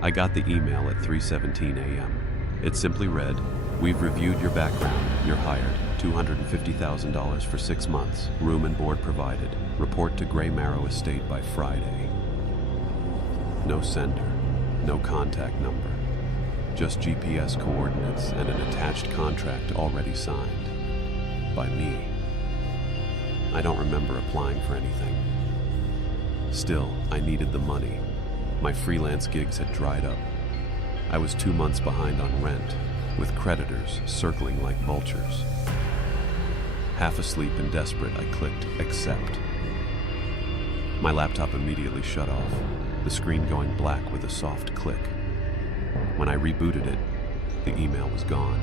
I got the email at 3:17 a.m. It simply read, "We've reviewed your background. You're hired. $250,000 for 6 months. Room and board provided. Report to Gray Marrow Estate by Friday." No sender. No contact number. Just GPS coordinates and an attached contract already signed. By me. I don't remember applying for anything. Still, I needed the money. My freelance gigs had dried up. I was 2 months behind on rent, with creditors circling like vultures. Half asleep and desperate, I clicked accept. My laptop immediately shut off, the screen going black with a soft click. When I rebooted it, the email was gone.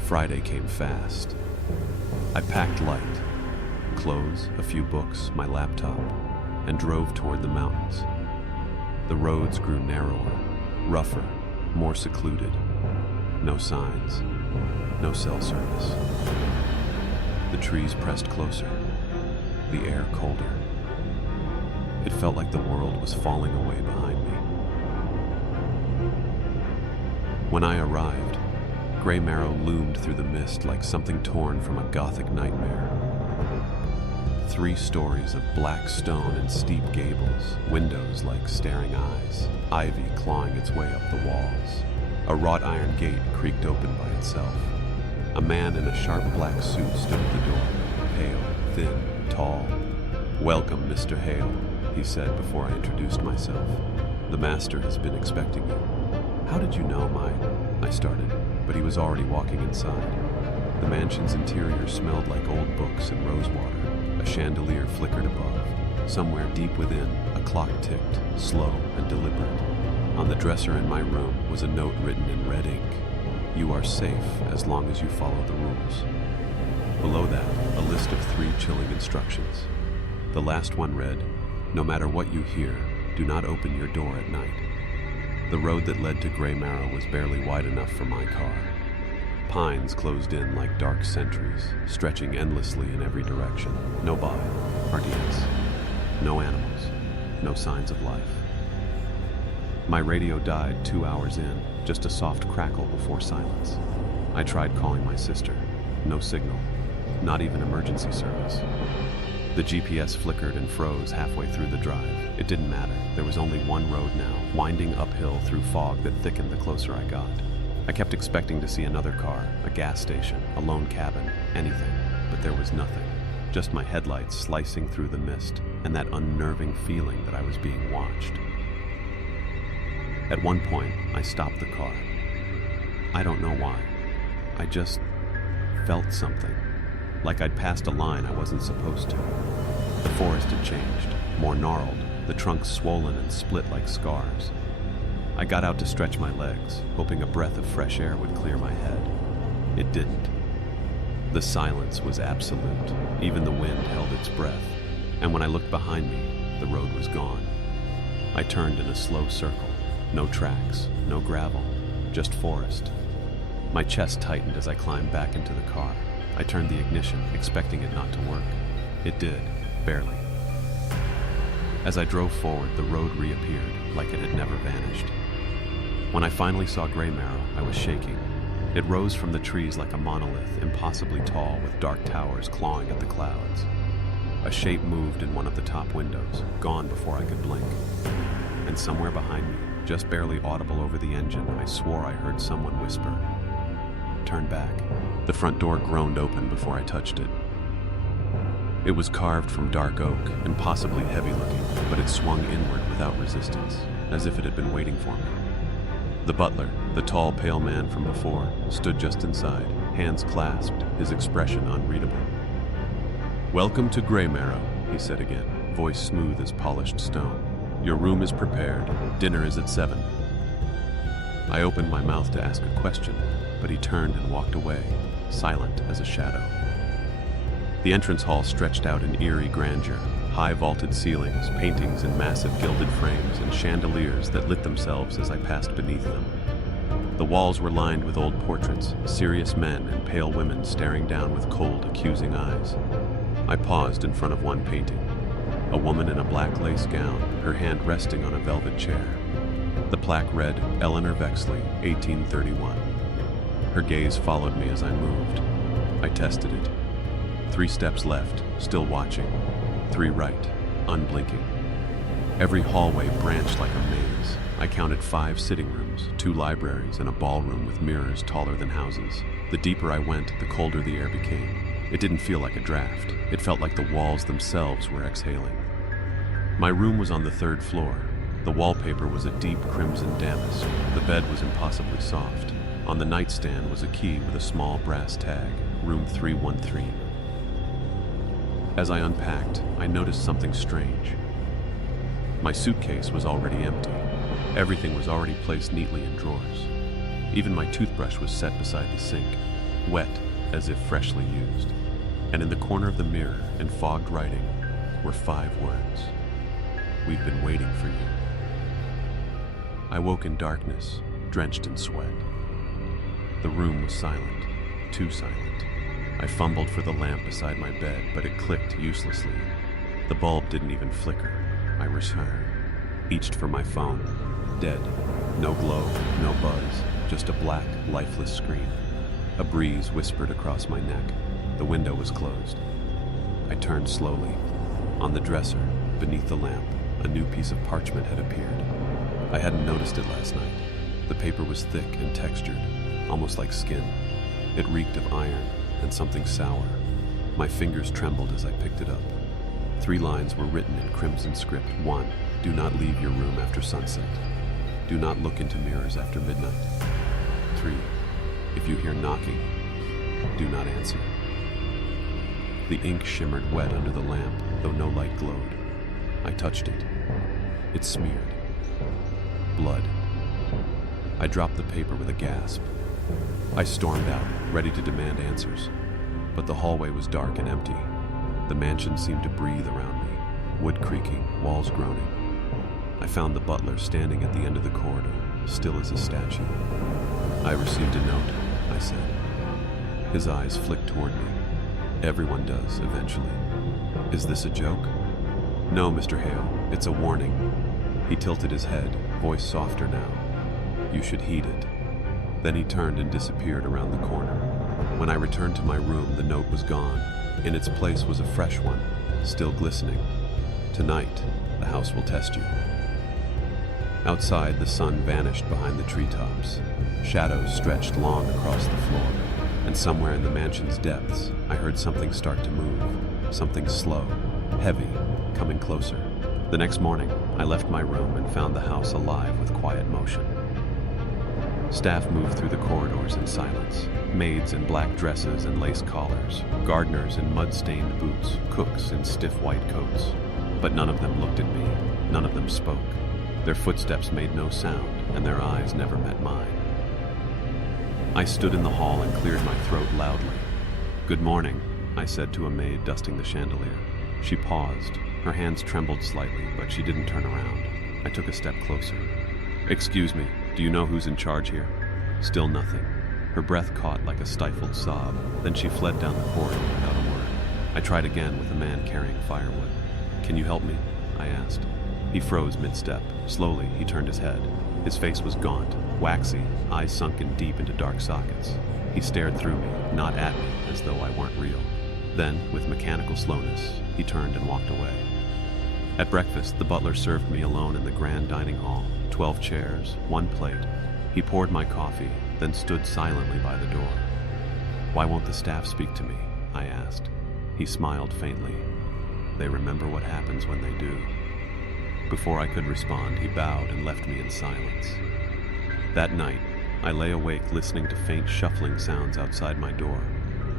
Friday came fast. I packed light, clothes, a few books, my laptop, and drove toward the mountains. The roads grew narrower, rougher, more secluded. No signs, no cell service. The trees pressed closer, the air colder. It felt like the world was falling away behind me. When I arrived, Gray Marrow loomed through the mist like something torn from a gothic nightmare. 3 stories of black stone and steep gables, windows like staring eyes, ivy clawing its way up the walls. A wrought iron gate creaked open by itself. A man in a sharp black suit stood at the door, pale, thin, tall. "Welcome, Mr. Hale," he said before I introduced myself. "The master has been expecting you." "How did you know I started, but he was already walking inside. The mansion's interior smelled like old books and rosewater. A chandelier flickered above. Somewhere deep within, a clock ticked, slow and deliberate. On the dresser in my room was a note written in red ink. "You are safe as long as you follow the rules." Below that, a list of 3 chilling instructions. The last one read, "No matter what you hear, do not open your door at night." The road that led to Gray Marrow was barely wide enough for my car. Pines closed in like dark sentries, stretching endlessly in every direction. No RDS. No animals. No signs of life. My radio died 2 hours in, just a soft crackle before silence. I tried calling my sister. No signal. Not even emergency service. The GPS flickered and froze halfway through the drive. It didn't matter. There was only one road now, winding uphill through fog that thickened the closer I got. I kept expecting to see another car, a gas station, a lone cabin, anything, but there was nothing. Just my headlights slicing through the mist and that unnerving feeling that I was being watched. At one point, I stopped the car. I don't know why. I just felt something, like I'd passed a line I wasn't supposed to. The forest had changed, more gnarled, the trunks swollen and split like scars. I got out to stretch my legs, hoping a breath of fresh air would clear my head. It didn't. The silence was absolute. Even the wind held its breath. And when I looked behind me, the road was gone. I turned in a slow circle. No tracks, no gravel, just forest. My chest tightened as I climbed back into the car. I turned the ignition, expecting it not to work. It did, barely. As I drove forward, the road reappeared, like it had never vanished. When I finally saw Gray Marrow, I was shaking. It rose from the trees like a monolith, impossibly tall, with dark towers clawing at the clouds. A shape moved in one of the top windows, gone before I could blink. And somewhere behind me, just barely audible over the engine, I swore I heard someone whisper, "Turn back." The front door groaned open before I touched it. It was carved from dark oak, impossibly heavy-looking, but it swung inward without resistance, as if it had been waiting for me. The butler, the tall, pale man from before, stood just inside, hands clasped, his expression unreadable. "Welcome to Gray Marrow," he said again, voice smooth as polished stone. "Your room is prepared. Dinner is at 7. I opened my mouth to ask a question, but he turned and walked away, silent as a shadow. The entrance hall stretched out in eerie grandeur, high vaulted ceilings, paintings in massive gilded frames, and chandeliers that lit themselves as I passed beneath them. The walls were lined with old portraits, serious men and pale women staring down with cold, accusing eyes. I paused in front of one painting. A woman in a black lace gown, her hand resting on a velvet chair. The plaque read, Eleanor Vexley, 1831. Her gaze followed me as I moved. I tested it. 3 steps left, still watching. 3 right, unblinking. Every hallway branched like a maze. I counted 5 sitting rooms, 2 libraries, and a ballroom with mirrors taller than houses. The deeper I went, the colder the air became. It didn't feel like a draft. It felt like the walls themselves were exhaling. My room was on the 3rd floor. The wallpaper was a deep crimson damask. The bed was impossibly soft. On the nightstand was a key with a small brass tag, room 313. As I unpacked, I noticed something strange. My suitcase was already empty. Everything was already placed neatly in drawers. Even my toothbrush was set beside the sink, wet as if freshly used. And in the corner of the mirror, in fogged writing, were 5 words. We've been waiting for you. I woke in darkness, drenched in sweat. The room was silent, too silent. I fumbled for the lamp beside my bed, but it clicked uselessly. The bulb didn't even flicker. I reached for my phone. Dead. No glow, no buzz, just a black, lifeless screen. A breeze whispered across my neck. The window was closed. I turned slowly. On the dresser, beneath the lamp, a new piece of parchment had appeared. I hadn't noticed it last night. The paper was thick and textured, almost like skin. It reeked of iron and something sour. My fingers trembled as I picked it up. 3 lines were written in crimson script. 1. Do not leave your room after sunset. Do not look into mirrors after midnight. 3. If you hear knocking, do not answer. The ink shimmered wet under the lamp, though no light glowed. I touched it. It smeared. Blood. I dropped the paper with a gasp. I stormed out, ready to demand answers. But the hallway was dark and empty. The mansion seemed to breathe around me, wood creaking, walls groaning. I found the butler standing at the end of the corridor, still as a statue. I received a note, I said. His eyes flicked toward me. Everyone does, eventually. Is this a joke? No, Mr. Hale, it's a warning. He tilted his head, voice softer now. You should heed it. Then he turned and disappeared around the corner. When I returned to my room, the note was gone. In its place was a fresh one, still glistening. Tonight, the house will test you. Outside, the sun vanished behind the treetops. Shadows stretched long across the floor, and somewhere in the mansion's depths, I heard something start to move. Something slow, heavy, coming closer. The next morning, I left my room and found the house alive with quiet motion. Staff moved through the corridors in silence. Maids in black dresses and lace collars, gardeners in mud-stained boots, cooks in stiff white coats. But none of them looked at me. None of them spoke. Their footsteps made no sound, and their eyes never met mine. I stood in the hall and cleared my throat loudly. Good morning, I said to a maid dusting the chandelier. She paused. Her hands trembled slightly, but she didn't turn around. I took a step closer. Excuse me, do you know who's in charge here? Still nothing. Her breath caught like a stifled sob. Then she fled down the corridor without a word. I tried again with a man carrying firewood. Can you help me? I asked. He froze mid-step. Slowly, he turned his head. His face was gaunt, waxy, eyes sunken deep into dark sockets. He stared through me, not at me, as though I weren't real. Then, with mechanical slowness, he turned and walked away. At breakfast, the butler served me alone in the grand dining hall. 12 chairs, 1 plate. He poured my coffee, then stood silently by the door. Why won't the staff speak to me? I asked. He smiled faintly. They remember what happens when they do. Before I could respond, he bowed and left me in silence. That night, I lay awake listening to faint shuffling sounds outside my door,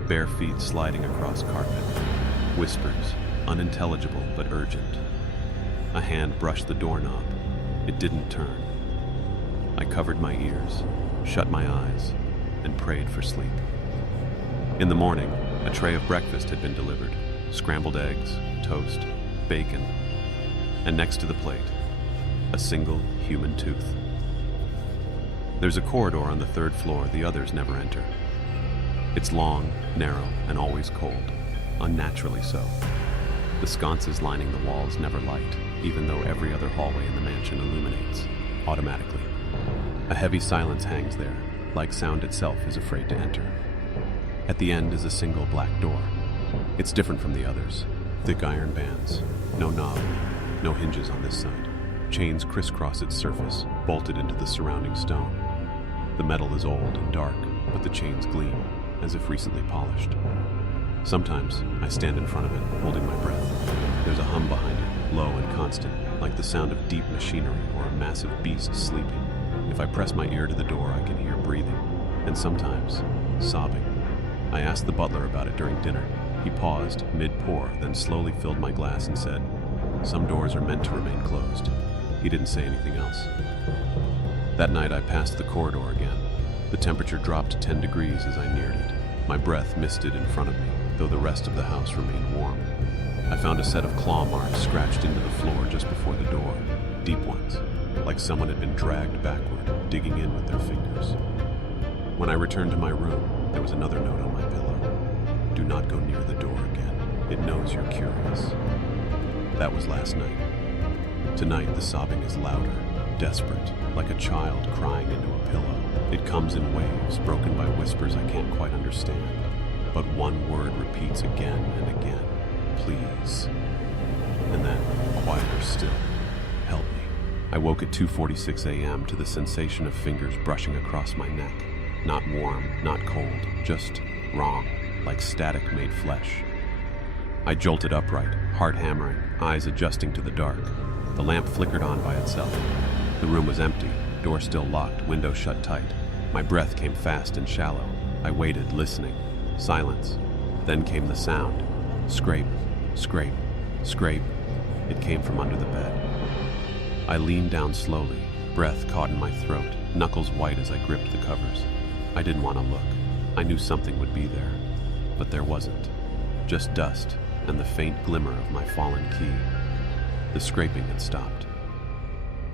bare feet sliding across carpet, whispers, unintelligible but urgent. A hand brushed the doorknob. It didn't turn. I covered my ears, shut my eyes, and prayed for sleep. In the morning, a tray of breakfast had been delivered. Scrambled eggs, toast, bacon, and next to the plate, a single human tooth. There's a corridor on the 3rd floor the others never enter. It's long, narrow, and always cold, unnaturally so. The sconces lining the walls never light, even though every other hallway in the mansion illuminates, automatically. A heavy silence hangs there, like sound itself is afraid to enter. At the end is a single black door. It's different from the others. Thick iron bands, no knob, no hinges on this side. Chains crisscross its surface, bolted into the surrounding stone. The metal is old and dark, but the chains gleam, as if recently polished. Sometimes I stand in front of it, holding my breath. There's a hum behind it, low and constant, like the sound of deep machinery or a massive beast sleeping. If I press my ear to the door, I can hear breathing, and sometimes sobbing. I asked the butler about it during dinner. He paused, mid-pour, then slowly filled my glass and said, "Some doors are meant to remain closed." He didn't say anything else. That night I passed the corridor again. The temperature dropped 10 degrees as I neared it. My breath misted in front of me, though the rest of the house remained warm. I found a set of claw marks scratched into the floor just before the door, deep ones, like someone had been dragged backward, digging in with their fingers. When I returned to my room, there was another note on my pillow. "Do not go near the door again. It knows you're curious." That was last night. Tonight, the sobbing is louder, desperate, like a child crying into a pillow. It comes in waves, broken by whispers I can't quite understand. But one word repeats again and again. "Please." And then, quieter still. "Help me." I woke at 2:46 a.m. to the sensation of fingers brushing across my neck. Not warm, not cold, just wrong, like static made flesh. I jolted upright, heart hammering, eyes adjusting to the dark. The lamp flickered on by itself. The room was empty, door still locked, window shut tight. My breath came fast and shallow. I waited, listening. Silence. Then came the sound. Scrape, scrape, scrape. It came from under the bed. I leaned down slowly, breath caught in my throat, knuckles white as I gripped the covers. I didn't want to look. I knew something would be there. But there wasn't. Just dust and the faint glimmer of my fallen key. The scraping had stopped.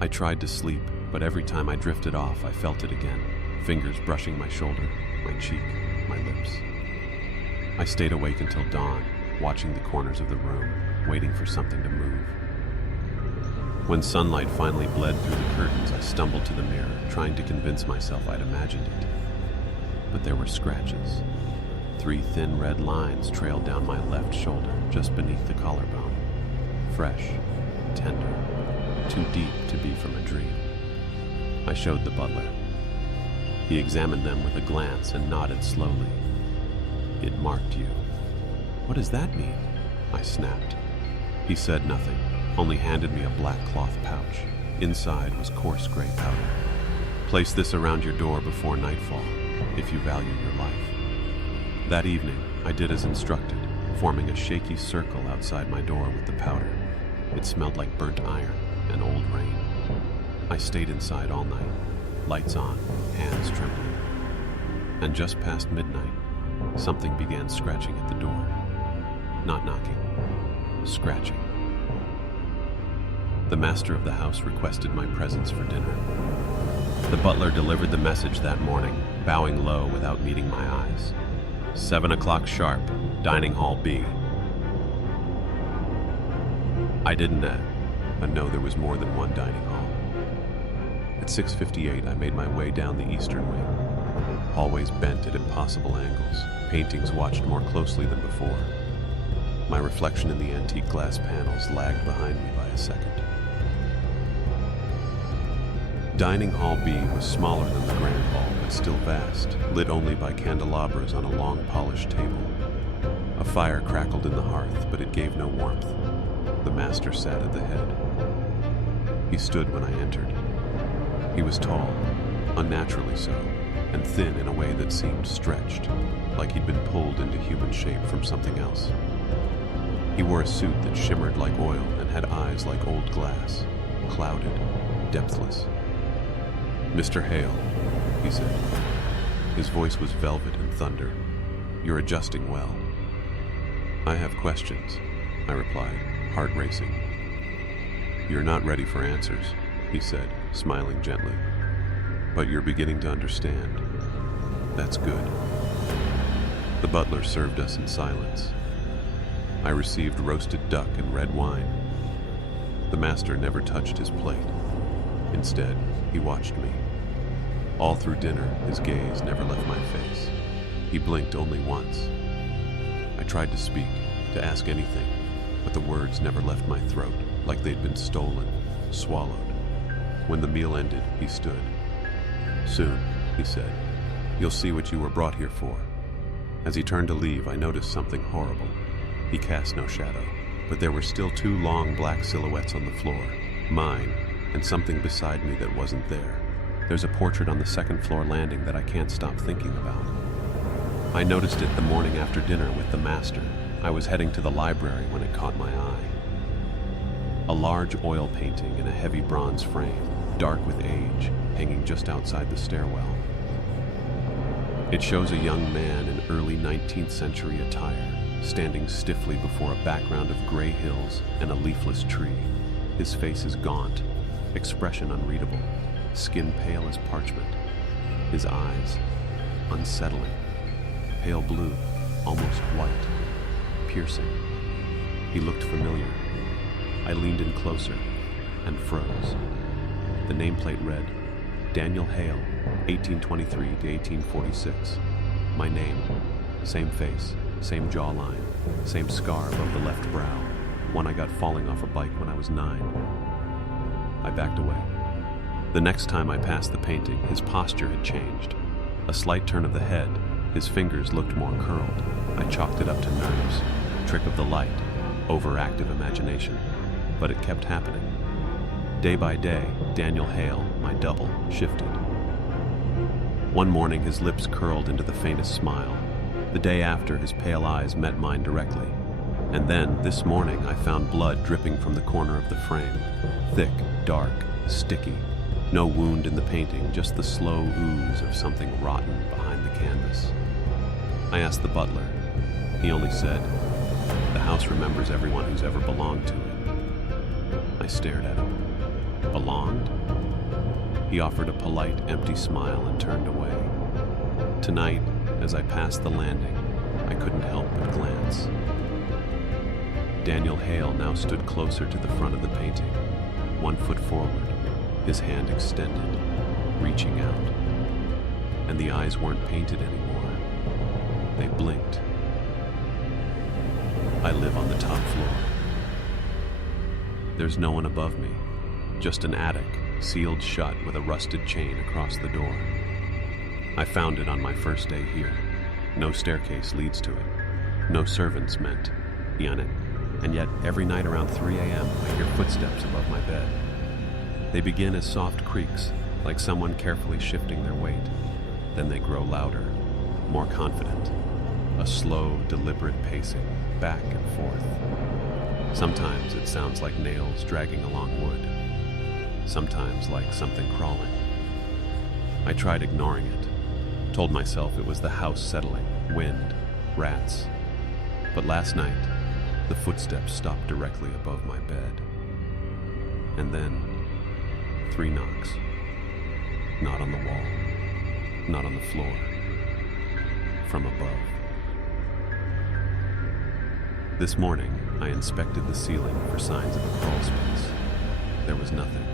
I tried to sleep, but every time I drifted off, I felt it again. Fingers brushing my shoulder, my cheek, my lips. I stayed awake until dawn, watching the corners of the room, waiting for something to move. When sunlight finally bled through the curtains, I stumbled to the mirror, trying to convince myself I'd imagined it. But there were scratches. 3 thin red lines trailed down my left shoulder, just beneath the collarbone. Fresh, tender, too deep to be from a dream. I showed the butler. He examined them with a glance and nodded slowly. "It marked you." "What does that mean?" I snapped. He said nothing, only handed me a black cloth pouch. Inside was coarse gray powder. "Place this around your door before nightfall, if you value your life." That evening, I did as instructed, forming a shaky circle outside my door with the powder. It smelled like burnt iron and old rain. I stayed inside all night, lights on, hands trembling. And just past midnight, something began scratching at the door. Not knocking, scratching. The master of the house requested my presence for dinner. The butler delivered the message that morning, bowing low without meeting my eyes. 7 o'clock sharp, dining hall B. I didn't know there was more than one dining hall. At 6:58, I made my way down the eastern wing. Hallways bent at impossible angles, paintings watched more closely than before. My reflection in the antique glass panels lagged behind me by a second. Dining hall B was smaller than the grand hall, but still vast, lit only by candelabras on a long polished table. A fire crackled in the hearth, but it gave no warmth. The master sat at the head. He stood when I entered. He was tall, unnaturally so, and thin in a way that seemed stretched, like he'd been pulled into human shape from something else. He wore a suit that shimmered like oil and had eyes like old glass, clouded, depthless. "Mr. Hale," he said. His voice was velvet and thunder. "You're adjusting well." "I have questions," I replied, heart racing. "You're not ready for answers," he said, smiling gently. "But you're beginning to understand. That's good." The butler served us in silence. I received roasted duck and red wine. The master never touched his plate. Instead, he watched me. All through dinner, his gaze never left my face. He blinked only once. I tried to speak, to ask anything, but the words never left my throat, like they'd been stolen, swallowed. When the meal ended, he stood. "Soon," he said, "you'll see what you were brought here for." As he turned to leave, I noticed something horrible. He cast no shadow, but there were still two long black silhouettes on the floor, mine, and something beside me that wasn't there. There's a portrait on the second floor landing that I can't stop thinking about. I noticed it the morning after dinner with the master. I was heading to the library when it caught my eye. A large oil painting in a heavy bronze frame, dark with age, hanging just outside the stairwell. It shows a young man in early 19th century attire, standing stiffly before a background of gray hills and a leafless tree. His face is gaunt, expression unreadable, skin pale as parchment. His eyes, unsettling, pale blue, almost white, piercing. He looked familiar. I leaned in closer and froze. The nameplate read, Daniel Hale, 1823 to 1846. My name, same face, same jawline, same scar above the left brow, one I got falling off a bike when I was 9. I backed away. The next time I passed the painting, his posture had changed. A slight turn of the head, his fingers looked more curled. I chalked it up to nerves, trick of the light, overactive imagination. But it kept happening. Day by day, Daniel Hale, my double, shifted. One morning, his lips curled into the faintest smile. The day after, his pale eyes met mine directly. And then, this morning, I found blood dripping from the corner of the frame. Thick, dark, sticky. No wound in the painting, just the slow ooze of something rotten behind the canvas. I asked the butler. He only said, "The house remembers everyone who's ever belonged to it." I stared at him. Belonged? He offered a polite, empty smile and turned away. Tonight, as I passed the landing, I couldn't help but glance. Daniel Hale now stood closer to the front of the painting, 1 foot forward, his hand extended, reaching out. And the eyes weren't painted anymore. They blinked. I live on the top floor. There's no one above me, just an attic, sealed shut with a rusted chain across the door. I found it on my first day here. No staircase leads to it. No servants meant on it. And yet, every night around 3 a.m., I hear footsteps above my bed. They begin as soft creaks, like someone carefully shifting their weight. Then they grow louder, more confident. A slow, deliberate pacing, back and forth. Sometimes it sounds like nails dragging along wood. Sometimes like something crawling. I tried ignoring it. Told myself it was the house settling, wind, rats. But last night, the footsteps stopped directly above my bed. And then, 3 knocks. Not on the wall. Not on the floor. From above. This morning, I inspected the ceiling for signs of a crawl space. There was nothing.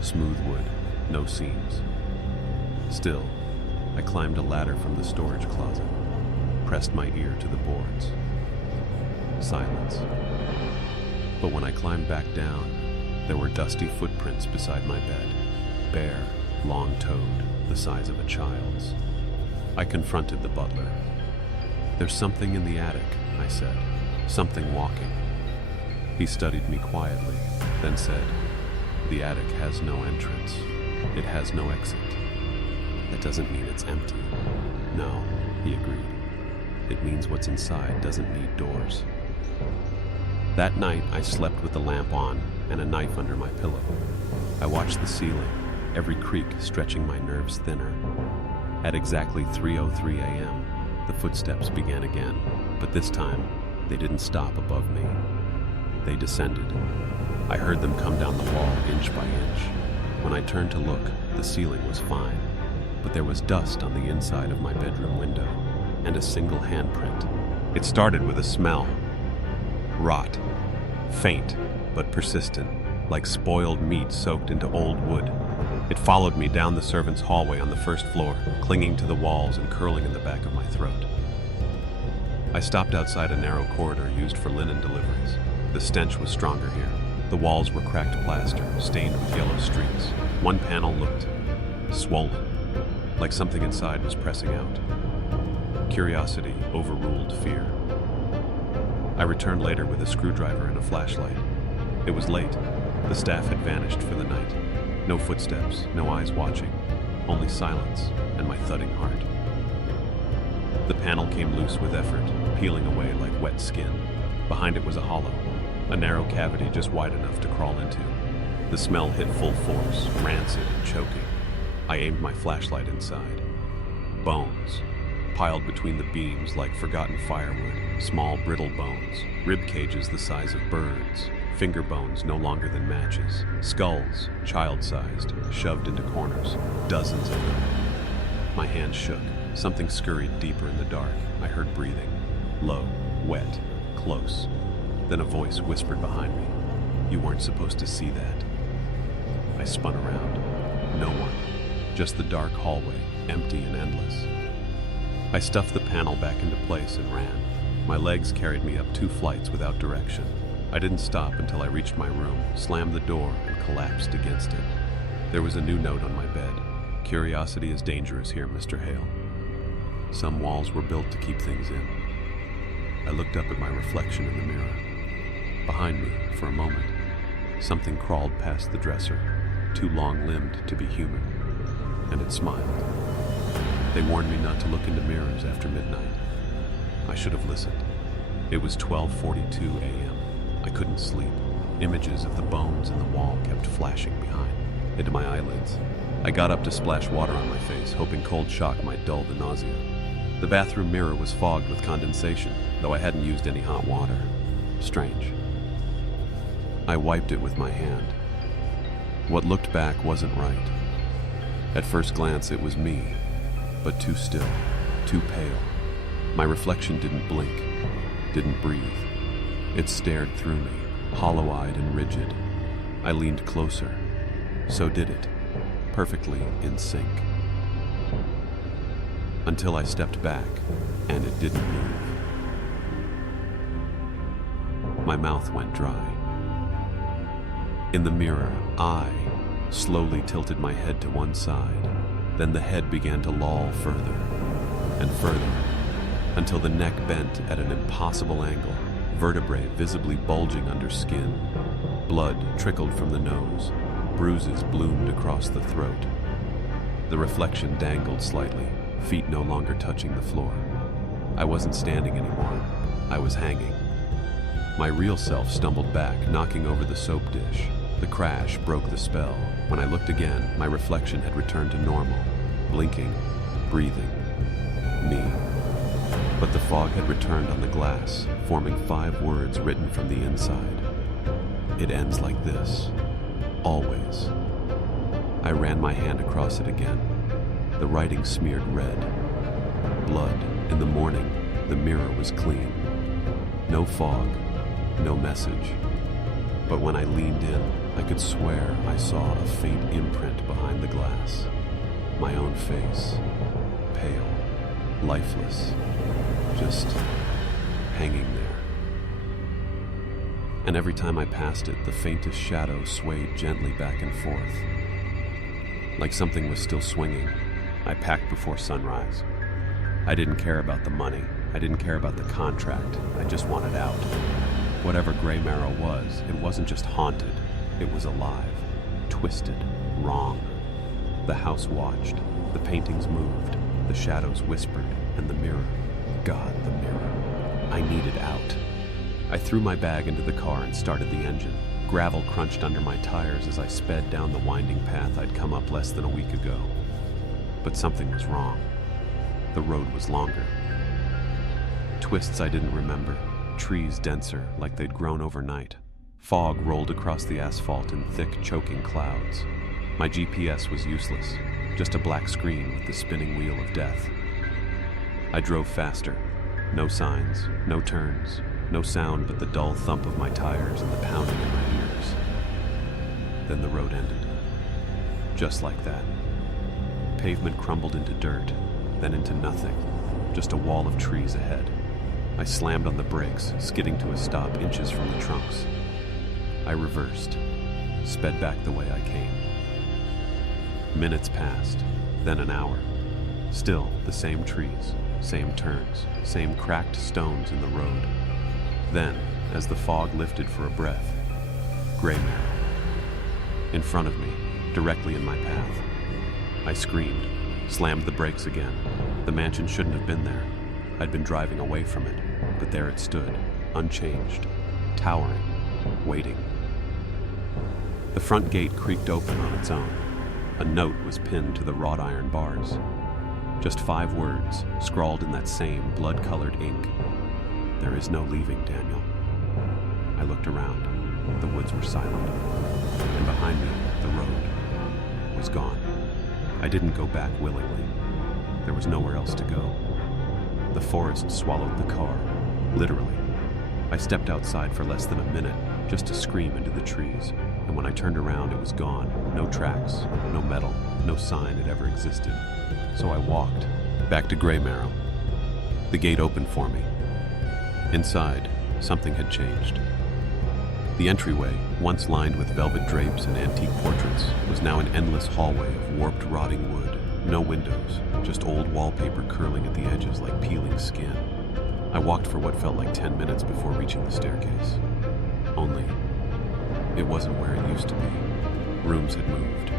Smooth wood, no seams. Still, I climbed a ladder from the storage closet, pressed my ear to the boards. Silence. But when I climbed back down, there were dusty footprints beside my bed, bare, long-toed, the size of a child's. I confronted the butler. "There's something in the attic," I said. "Something walking." He studied me quietly, then said, "The attic has no entrance. It has no exit." "That doesn't mean it's empty." "No," he agreed. "It means what's inside doesn't need doors." That night, I slept with the lamp on and a knife under my pillow. I watched the ceiling, every creak stretching my nerves thinner. At exactly 3:03 a.m., the footsteps began again, but this time, they didn't stop above me. They descended. I heard them come down the wall inch by inch. When I turned to look, the ceiling was fine, but there was dust on the inside of my bedroom window, and a single handprint. It started with a smell. Rot. Faint, but persistent, like spoiled meat soaked into old wood. It followed me down the servants' hallway on the first floor, clinging to the walls and curling in the back of my throat. I stopped outside a narrow corridor used for linen deliveries. The stench was stronger here. The walls were cracked plaster, stained with yellow streaks. One panel looked swollen, like something inside was pressing out. Curiosity overruled fear. I returned later with a screwdriver and a flashlight. It was late. The staff had vanished for the night. No footsteps, no eyes watching, only silence and my thudding heart. The panel came loose with effort, peeling away like wet skin. Behind it was a hollow, a narrow cavity just wide enough to crawl into. The smell hit full force, rancid and choking. I aimed my flashlight inside. Bones, piled between the beams like forgotten firewood, small brittle bones, rib cages the size of birds, finger bones no longer than matches, skulls, child-sized, shoved into corners, dozens of them. My hand shook. Something scurried deeper in the dark. I heard breathing, low, wet, close. Then a voice whispered behind me, "You weren't supposed to see that." I spun around. No one. Just the dark hallway, empty and endless. I stuffed the panel back into place and ran. My legs carried me up 2 flights without direction. I didn't stop until I reached my room, slammed the door, and collapsed against it. There was a new note on my bed. "Curiosity is dangerous here, Mr. Hale." Some walls were built to keep things in. I looked up at my reflection in the mirror. Behind me, for a moment, something crawled past the dresser, too long-limbed to be human, and it smiled. They warned me not to look into mirrors after midnight. I should have listened. It was 12:42 a.m. I couldn't sleep. Images of the bones in the wall kept flashing into my eyelids. I got up to splash water on my face, hoping cold shock might dull the nausea. The bathroom mirror was fogged with condensation, though I hadn't used any hot water. Strange. I wiped it with my hand. What looked back wasn't right. At first glance, it was me, but too still, too pale. My reflection didn't blink, didn't breathe. It stared through me, hollow-eyed and rigid. I leaned closer. So did it, perfectly in sync. Until I stepped back, and it didn't move. My mouth went dry. In the mirror, I slowly tilted my head to one side. Then the head began to loll further and further, until the neck bent at an impossible angle, vertebrae visibly bulging under skin. Blood trickled from the nose. Bruises bloomed across the throat. The reflection dangled slightly, feet no longer touching the floor. I wasn't standing anymore. I was hanging. My real self stumbled back, knocking over the soap dish. The crash broke the spell. When I looked again, my reflection had returned to normal, blinking, breathing, me. But the fog had returned on the glass, forming 5 words written from the inside. It ends like this. Always. I ran my hand across it again. The writing smeared red. Blood. In the morning, the mirror was clean. No fog, no message. But when I leaned in, I could swear I saw a faint imprint behind the glass. My own face. Pale. Lifeless. Just hanging there. And every time I passed it, the faintest shadow swayed gently back and forth. Like something was still swinging. I packed before sunrise. I didn't care about the money. I didn't care about the contract. I just wanted out. Whatever Grey Marrow was, it wasn't just haunted. It was alive, twisted, wrong. The house watched. The paintings moved. The shadows whispered. And the mirror. God, the mirror. I needed out. I threw my bag into the car and started the engine. Gravel crunched under my tires as I sped down the winding path I'd come up less than a week ago. But something was wrong. The road was longer. Twists I didn't remember. Trees denser, like they'd grown overnight. Fog rolled across the asphalt in thick, choking clouds. My GPS was useless, just a black screen with the spinning wheel of death. I drove faster. No signs, no turns. No sound but the dull thump of my tires and the pounding in my ears. Then the road ended. Just like that. Pavement crumbled into dirt, then into nothing, just a wall of trees ahead. I slammed on the brakes, skidding to a stop inches from the trunks. I reversed, sped back the way I came. Minutes passed, then an hour. Still the same trees, same turns, same cracked stones in the road. Then, as the fog lifted for a breath, gray marrow. In front of me, directly in my path. I screamed, slammed the brakes again. The mansion shouldn't have been there. I'd been driving away from it, but there it stood, unchanged, towering, waiting. The front gate creaked open on its own. A note was pinned to the wrought iron bars. Just 5 words, scrawled in that same blood-colored ink. "There is no leaving, Daniel." I looked around. The woods were silent. And behind me, the road was gone. I didn't go back willingly. There was nowhere else to go. The forest swallowed the car, literally. I stepped outside for less than a minute, just to scream into the trees. And when I turned around, it was gone. No tracks, no metal, no sign it ever existed. So I walked back to Grey Marrow. The gate opened for me. Inside, something had changed. The entryway, once lined with velvet drapes and antique portraits, was now an endless hallway of warped, rotting wood. No windows, just old wallpaper curling at the edges like peeling skin. I walked for what felt like 10 minutes before reaching the staircase. Only, it wasn't where it used to be. Rooms had moved.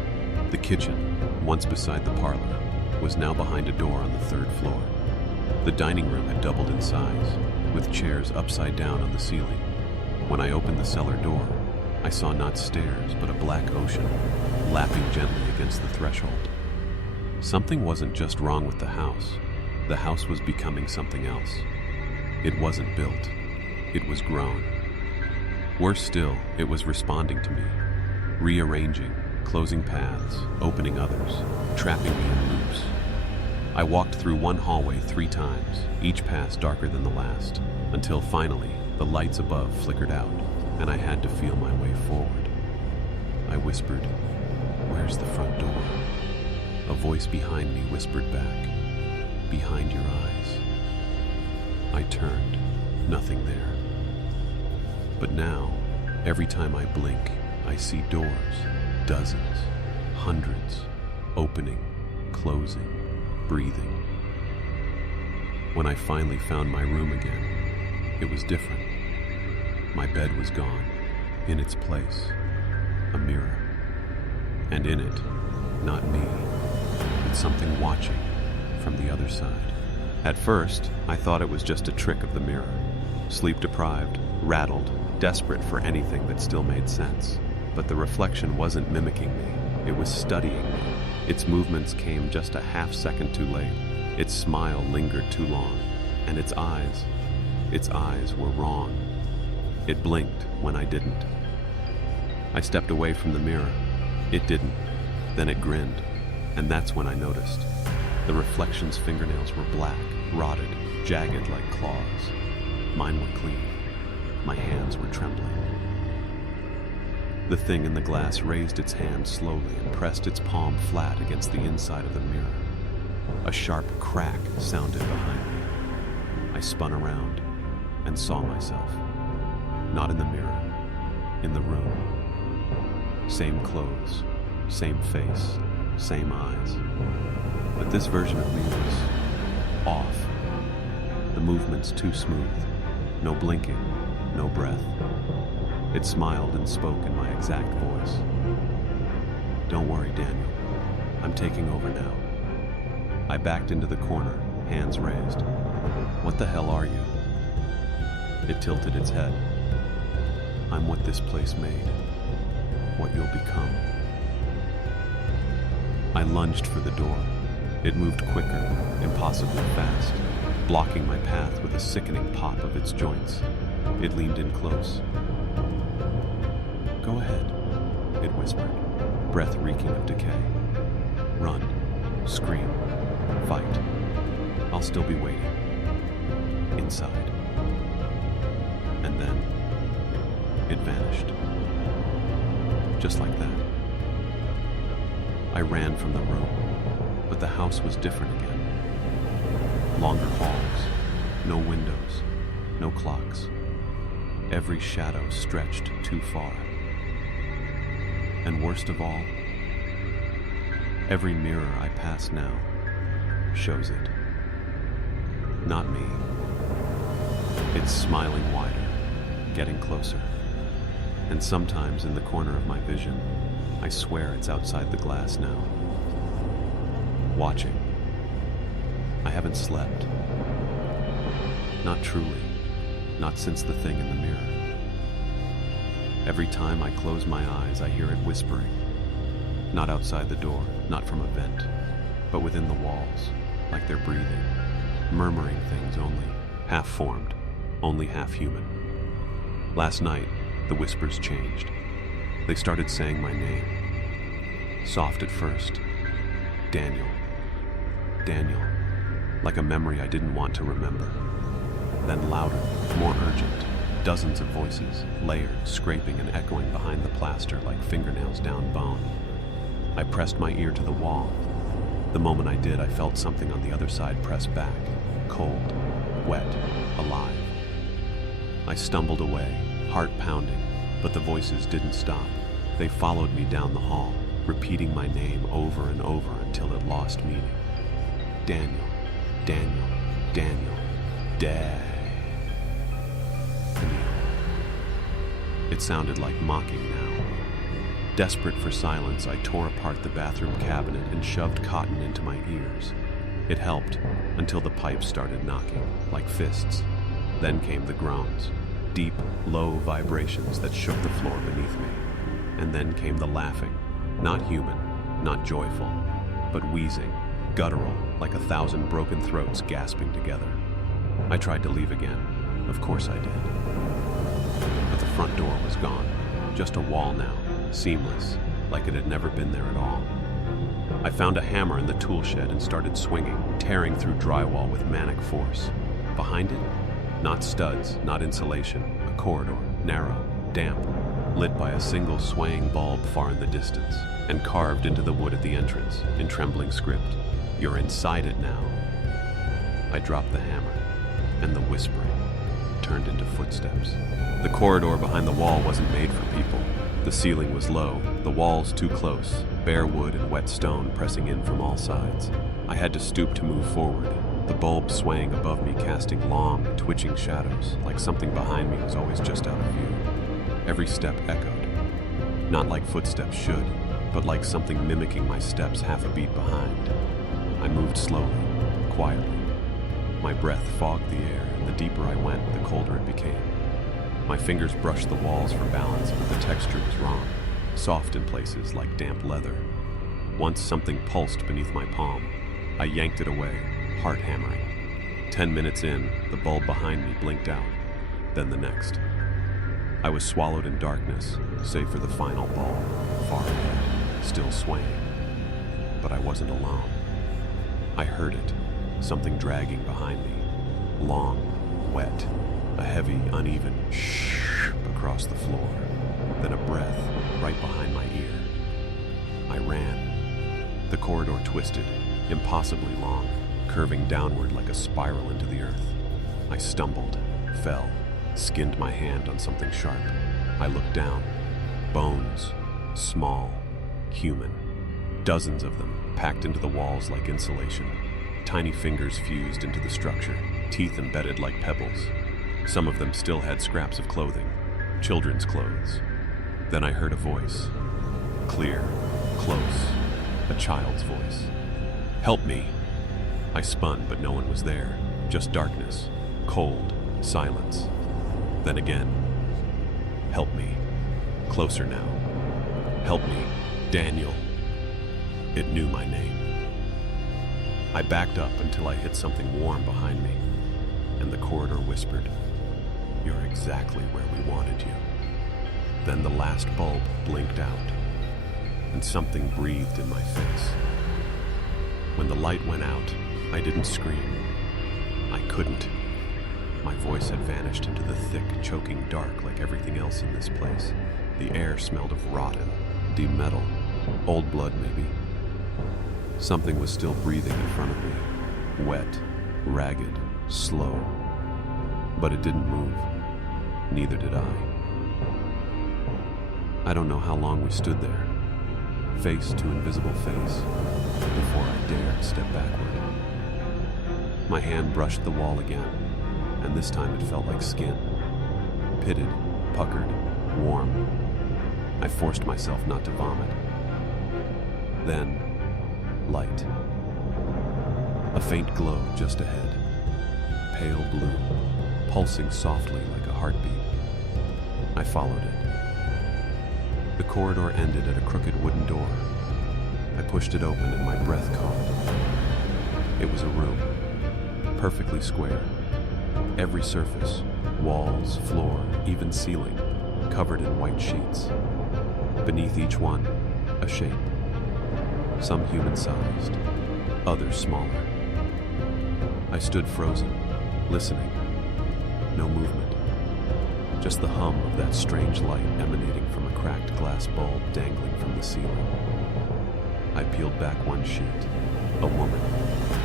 The kitchen, once beside the parlor, was now behind a door on the 3rd floor. The dining room had doubled in size, with chairs upside down on the ceiling. When I opened the cellar door, I saw not stairs, but a black ocean, lapping gently against the threshold. Something wasn't just wrong with the house. The house was becoming something else. It wasn't built. It was grown. Worse still, it was responding to me, rearranging, closing paths, opening others, trapping me in loops. I walked through one hallway 3 times, each path darker than the last, until finally, the lights above flickered out, and I had to feel my way forward. I whispered, "Where's the front door?" A voice behind me whispered back, "Behind your eyes." I turned, nothing there. But now, every time I blink, I see doors, dozens, hundreds, opening, closing, breathing. When I finally found my room again, it was different. My bed was gone. In its place, a mirror. And in it, not me, but something watching from the other side. At first, I thought it was just a trick of the mirror. Sleep-deprived, rattled, desperate for anything that still made sense. But the reflection wasn't mimicking me. It was studying me. Its movements came just a half-second too late. Its smile lingered too long. And its eyes were wrong. It blinked when I didn't. I stepped away from the mirror. It didn't. Then it grinned. And that's when I noticed. The reflection's fingernails were black, rotted, jagged like claws. Mine were clean. My hands were trembling. The thing in the glass raised its hand slowly and pressed its palm flat against the inside of the mirror. A sharp crack sounded behind me. I spun around and saw myself. Not in the mirror, in the room. Same clothes, same face, same eyes. But this version of me was off. The movements too smooth. No blinking, no breath. It smiled and spoke in my exact voice. "Don't worry, Daniel. I'm taking over now." I backed into the corner, hands raised. "What the hell are you?" It tilted its head. "I'm what this place made. What you'll become." I lunged for the door. It moved quicker, impossibly fast, blocking my path with a sickening pop of its joints. It leaned in close. "Go ahead," it whispered, breath reeking of decay. "Run, scream, fight. I'll still be waiting. Inside." And then, it vanished. Just like that. I ran from the room, but the house was different again. Longer halls, no windows, no clocks. Every shadow stretched too far. And worst of all, every mirror I pass now shows it. Not me. It's smiling wider, getting closer. And sometimes in the corner of my vision, I swear it's outside the glass now. Watching. I haven't slept. Not truly. Not since the thing in the mirror. Every time I close my eyes, I hear it whispering. Not outside the door, not from a vent, but within the walls, like they're breathing, murmuring things only half-formed, only half-human. Last night, the whispers changed. They started saying my name. Soft at first. Daniel. Daniel. Like a memory I didn't want to remember. Then louder, more urgent. Dozens of voices, layered, scraping and echoing behind the plaster like fingernails down bone. I pressed my ear to the wall. The moment I did, I felt something on the other side press back. Cold, wet, alive. I stumbled away, heart pounding, but the voices didn't stop. They followed me down the hall, repeating my name over and over until it lost meaning. Daniel, Daniel, Daniel, Daniel. It sounded like mocking now. Desperate for silence, I tore apart the bathroom cabinet and shoved cotton into my ears. It helped until the pipes started knocking, like fists. Then came the groans, deep, low vibrations that shook the floor beneath me. And then came the laughing, not human, not joyful, but wheezing, guttural, like 1,000 broken throats gasping together. I tried to leave again. Of course I did. But the front door was gone, just a wall now, seamless, like it had never been there at all. I found a hammer in the tool shed and started swinging, tearing through drywall with manic force. Behind it, not studs, not insulation, a corridor, narrow, damp, lit by a single swaying bulb far in the distance, and carved into the wood at the entrance, in trembling script, "You're inside it now." I dropped the hammer, and the whispering turned into footsteps. The corridor behind the wall wasn't made for people. The ceiling was low, the walls too close, bare wood and wet stone pressing in from all sides. I had to stoop to move forward, the bulb swaying above me, casting long, twitching shadows, like something behind me was always just out of view. Every step echoed, not like footsteps should, but like something mimicking my steps half a beat behind. I moved slowly, quietly. My breath fogged the air, and the deeper I went, the colder it became. My fingers brushed the walls for balance, but the texture was wrong, soft in places like damp leather. Once something pulsed beneath my palm. I yanked it away, heart hammering. 10 minutes in, the bulb behind me blinked out, then the next. I was swallowed in darkness, save for the final bulb, far ahead, still swaying. But I wasn't alone. I heard it, something dragging behind me, long, wet, a heavy, uneven shh across the floor, then a breath right behind my ear. I ran. The corridor twisted, impossibly long, curving downward like a spiral into the earth. I stumbled, fell, skinned my hand on something sharp. I looked down. Bones, small, human. Dozens of them, packed into the walls like insulation. Tiny fingers fused into the structure, teeth embedded like pebbles. Some of them still had scraps of clothing, children's clothes. Then I heard a voice. Clear, close, a child's voice. "Help me!" I spun, but no one was there. Just darkness, cold, silence. Then again. "Help me." Closer now. "Help me, Daniel." It knew my name. I backed up until I hit something warm behind me, and the corridor whispered, "You're exactly where we wanted you." Then the last bulb blinked out, and something breathed in my face. When the light went out, I didn't scream. I couldn't. My voice had vanished into the thick, choking dark like everything else in this place. The air smelled of rotten, dim metal, old blood maybe, Something was still breathing in front of me, wet, ragged, slow. But it didn't move. Neither did I. I don't know how long we stood there, face to invisible face, before I dared step backward. My hand brushed the wall again, and this time it felt like skin. Pitted, puckered, warm. I forced myself not to vomit. Then, light. A faint glow just ahead. Pale blue, pulsing softly like a heartbeat. I followed it. The corridor ended at a crooked wooden door. I pushed it open and my breath caught. It was a room, perfectly square. Every surface, walls, floor, even ceiling, covered in white sheets. Beneath each one, a shape. Some human-sized, others smaller. I stood frozen, listening. No movement. Just the hum of that strange light emanating from a cracked glass bulb dangling from the ceiling. I peeled back one sheet. A woman,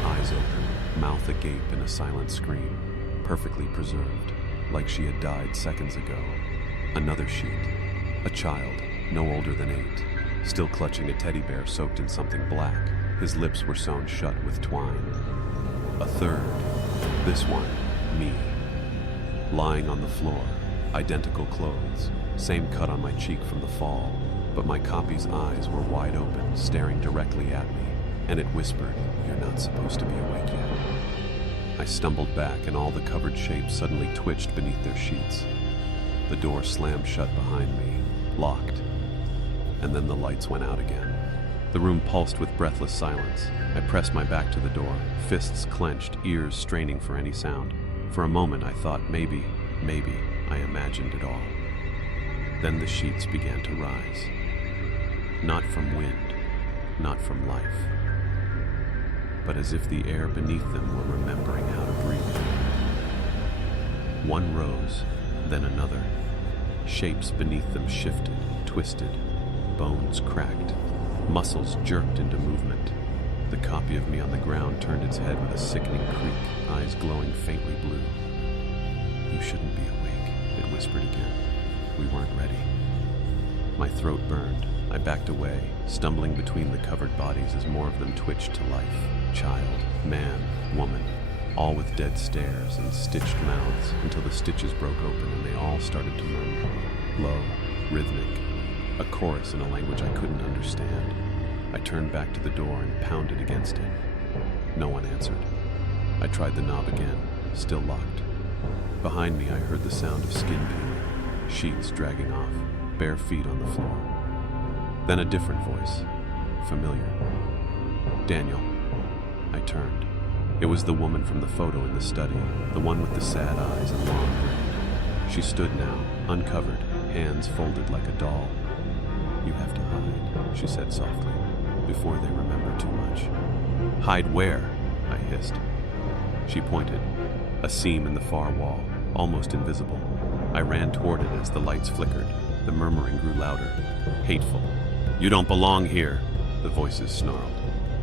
eyes open, mouth agape in a silent scream, perfectly preserved, like she had died seconds ago. Another sheet. A child, no older than 8, still clutching a teddy bear soaked in something black. His lips were sewn shut with twine. A third. This one, me. Lying on the floor. Identical clothes, same cut on my cheek from the fall, but my copy's eyes were wide open, staring directly at me, and it whispered, "You're not supposed to be awake yet." I stumbled back, and all the covered shapes suddenly twitched beneath their sheets. The door slammed shut behind me, locked, and then the lights went out again. The room pulsed with breathless silence. I pressed my back to the door, fists clenched, ears straining for any sound. For a moment I thought maybe I imagined it all. Then the sheets began to rise. Not from wind, not from life, but as if the air beneath them were remembering how to breathe. One rose, then another. Shapes beneath them shifted, twisted, bones cracked, muscles jerked into movement. The copy of me on the ground turned its head with a sickening creak, eyes glowing faintly blue. "You shouldn't be awake," it whispered again. We weren't ready. My throat burned. I backed away, stumbling between the covered bodies as more of them twitched to life. Child, man, woman, all with dead stares and stitched mouths until the stitches broke open and they all started to murmur. Low, rhythmic, a chorus in a language I couldn't understand. I turned back to the door and pounded against it. No one answered. I tried the knob again, still locked. Behind me, I heard the sound of skin peeling, sheets dragging off, bare feet on the floor. Then a different voice, familiar. "Daniel." I turned. It was the woman from the photo in the study, the one with the sad eyes and long braid. She stood now, uncovered, hands folded like a doll. "You have to hide," she said softly, "before they remember too much." "Hide where?" I hissed. She pointed. A seam in the far wall, almost invisible. I ran toward it as the lights flickered. The murmuring grew louder, hateful. "You don't belong here," the voices snarled.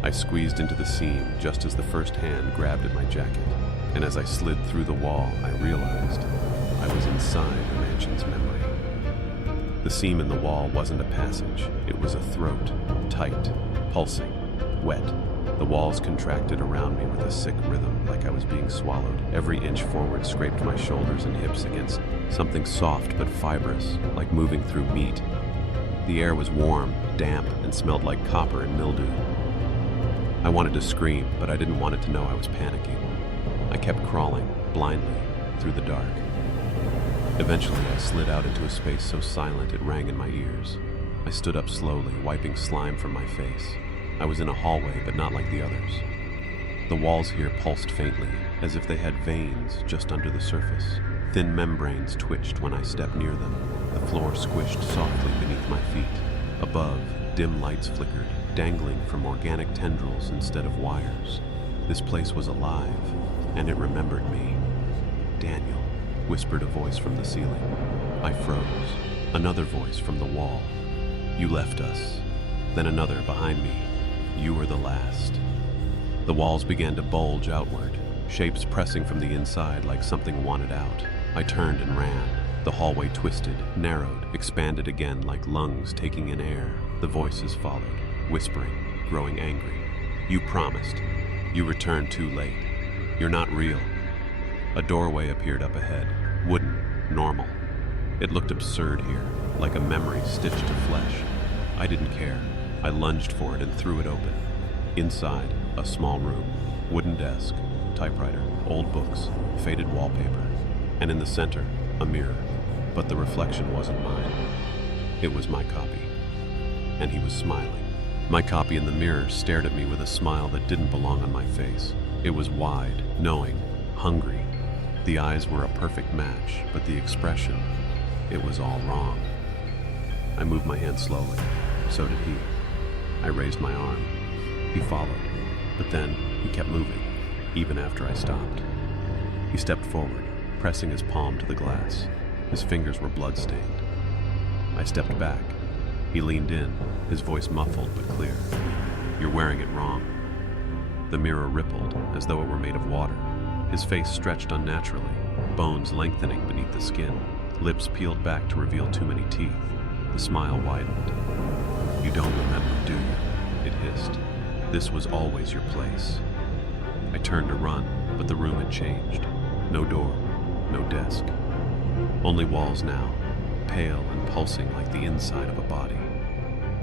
I squeezed into the seam just as the first hand grabbed at my jacket, and as I slid through the wall, I realized I was inside the mansion's memory. The seam in the wall wasn't a passage, it was a throat, tight, pulsing, wet. The walls contracted around me with a sick rhythm, like I was being swallowed. Every inch forward scraped my shoulders and hips against something soft but fibrous, like moving through meat. The air was warm, damp, and smelled like copper and mildew. I wanted to scream, but I didn't want it to know I was panicking. I kept crawling, blindly, through the dark. Eventually, I slid out into a space so silent it rang in my ears. I stood up slowly, wiping slime from my face. I was in a hallway, but not like the others. The walls here pulsed faintly, as if they had veins just under the surface. Thin membranes twitched when I stepped near them. The floor squished softly beneath my feet. Above, dim lights flickered, dangling from organic tendrils instead of wires. This place was alive, and it remembered me. "Daniel," whispered a voice from the ceiling. I froze. Another voice from the wall. "You left us." Then another behind me. You were the last. The walls began to bulge outward, shapes pressing from the inside like something wanted out. I turned and ran. The hallway twisted, narrowed, expanded again like lungs taking in air. The voices followed, whispering, growing angry. You promised. You returned too late. You're not real. A doorway appeared up ahead, wooden, normal. It looked absurd here, like a memory stitched to flesh. I didn't care. I lunged for it and threw it open. Inside, a small room, wooden desk, typewriter, old books, faded wallpaper, and in the center, a mirror. But the reflection wasn't mine. It was my copy. And he was smiling. My copy in the mirror stared at me with a smile that didn't belong on my face. It was wide, knowing, hungry. The eyes were a perfect match, but the expression, it was all wrong. I moved my hand slowly. So did he. I raised my arm. He followed, but then he kept moving, even after I stopped. He stepped forward, pressing his palm to the glass. His fingers were blood-stained. I stepped back. He leaned in, his voice muffled but clear. You're wearing it wrong. The mirror rippled, as though it were made of water. His face stretched unnaturally, bones lengthening beneath the skin, lips peeled back to reveal too many teeth. The smile widened. You don't remember, do you? It hissed. This was always your place. I turned to run, but the room had changed. No door, no desk. Only walls now, pale and pulsing like the inside of a body.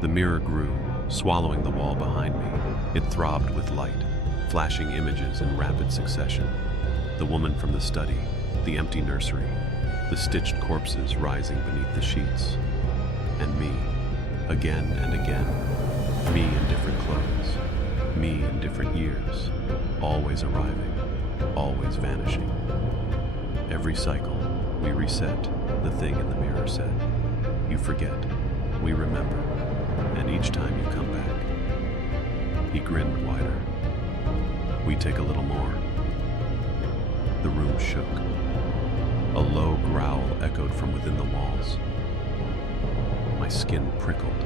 The mirror grew, swallowing the wall behind me. It throbbed with light, flashing images in rapid succession. The woman from the study, the empty nursery, the stitched corpses rising beneath the sheets. And me, again and again. Me in different clothes, me in different years, always arriving, always vanishing. Every cycle, we reset, the thing in the mirror said. You forget, we remember, and each time you come back. He grinned wider. We take a little more. The room shook. A low growl echoed from within the walls. My skin prickled,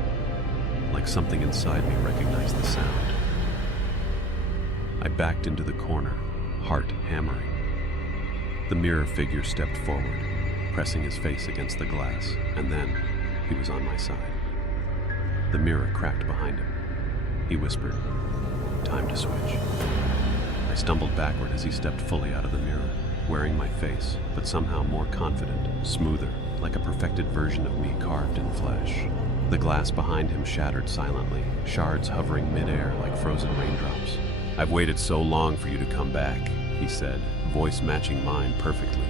like something inside me recognized the sound. I backed into the corner, heart hammering. The mirror figure stepped forward, pressing his face against the glass, and then he was on my side. The mirror cracked behind him. He whispered, "Time to switch." I stumbled backward as he stepped fully out of the mirror, wearing my face, but somehow more confident, smoother, like a perfected version of me carved in flesh. The glass behind him shattered silently, shards hovering midair like frozen raindrops. "I've waited so long for you to come back," he said, voice matching mine perfectly.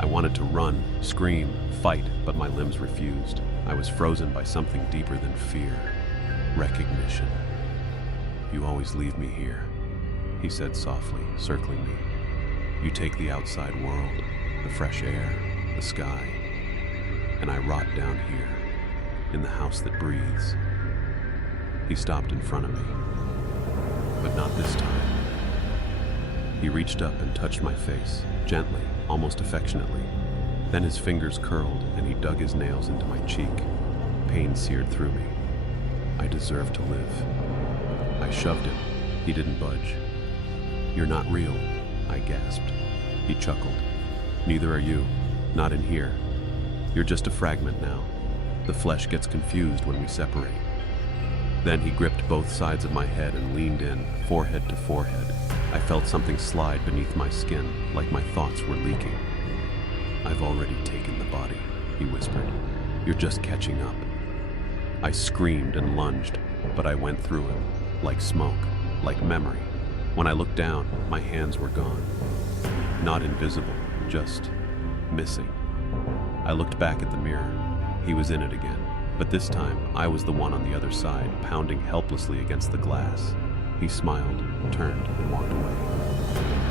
I wanted to run, scream, fight, but my limbs refused. I was frozen by something deeper than fear. Recognition. "You always leave me here," he said softly, circling me. "You take the outside world, the fresh air, the sky, and I rot down here, in the house that breathes." He stopped in front of me, but not this time. He reached up and touched my face, gently, almost affectionately. Then his fingers curled and he dug his nails into my cheek. Pain seared through me. I deserved to live. I shoved him. He didn't budge. "You're not real," I gasped. He chuckled. "Neither are you. Not in here. You're just a fragment now. The flesh gets confused when we separate." Then he gripped both sides of my head and leaned in, forehead to forehead. I felt something slide beneath my skin, like my thoughts were leaking. "I've already taken the body," he whispered. "You're just catching up." I screamed and lunged, but I went through him, like smoke, like memory. When I looked down, my hands were gone. Not invisible, just missing. I looked back at the mirror. He was in it again, but this time I was the one on the other side, pounding helplessly against the glass. He smiled, turned, and walked away.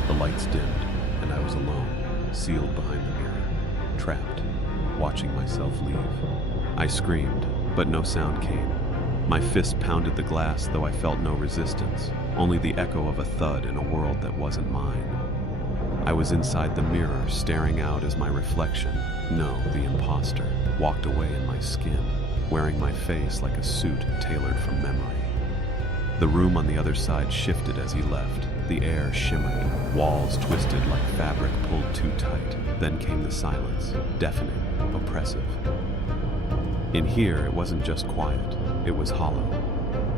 The lights dimmed, and I was alone, sealed behind the mirror, trapped, watching myself leave. I screamed, but no sound came. My fist pounded the glass, though I felt no resistance, only the echo of a thud in a world that wasn't mine. I was inside the mirror, staring out as my reflection, no, the imposter, walked away in my skin, wearing my face like a suit tailored from memory. The room on the other side shifted as he left. The air shimmered, walls twisted like fabric pulled too tight. Then came the silence, deafening, oppressive. In here, it wasn't just quiet, it was hollow.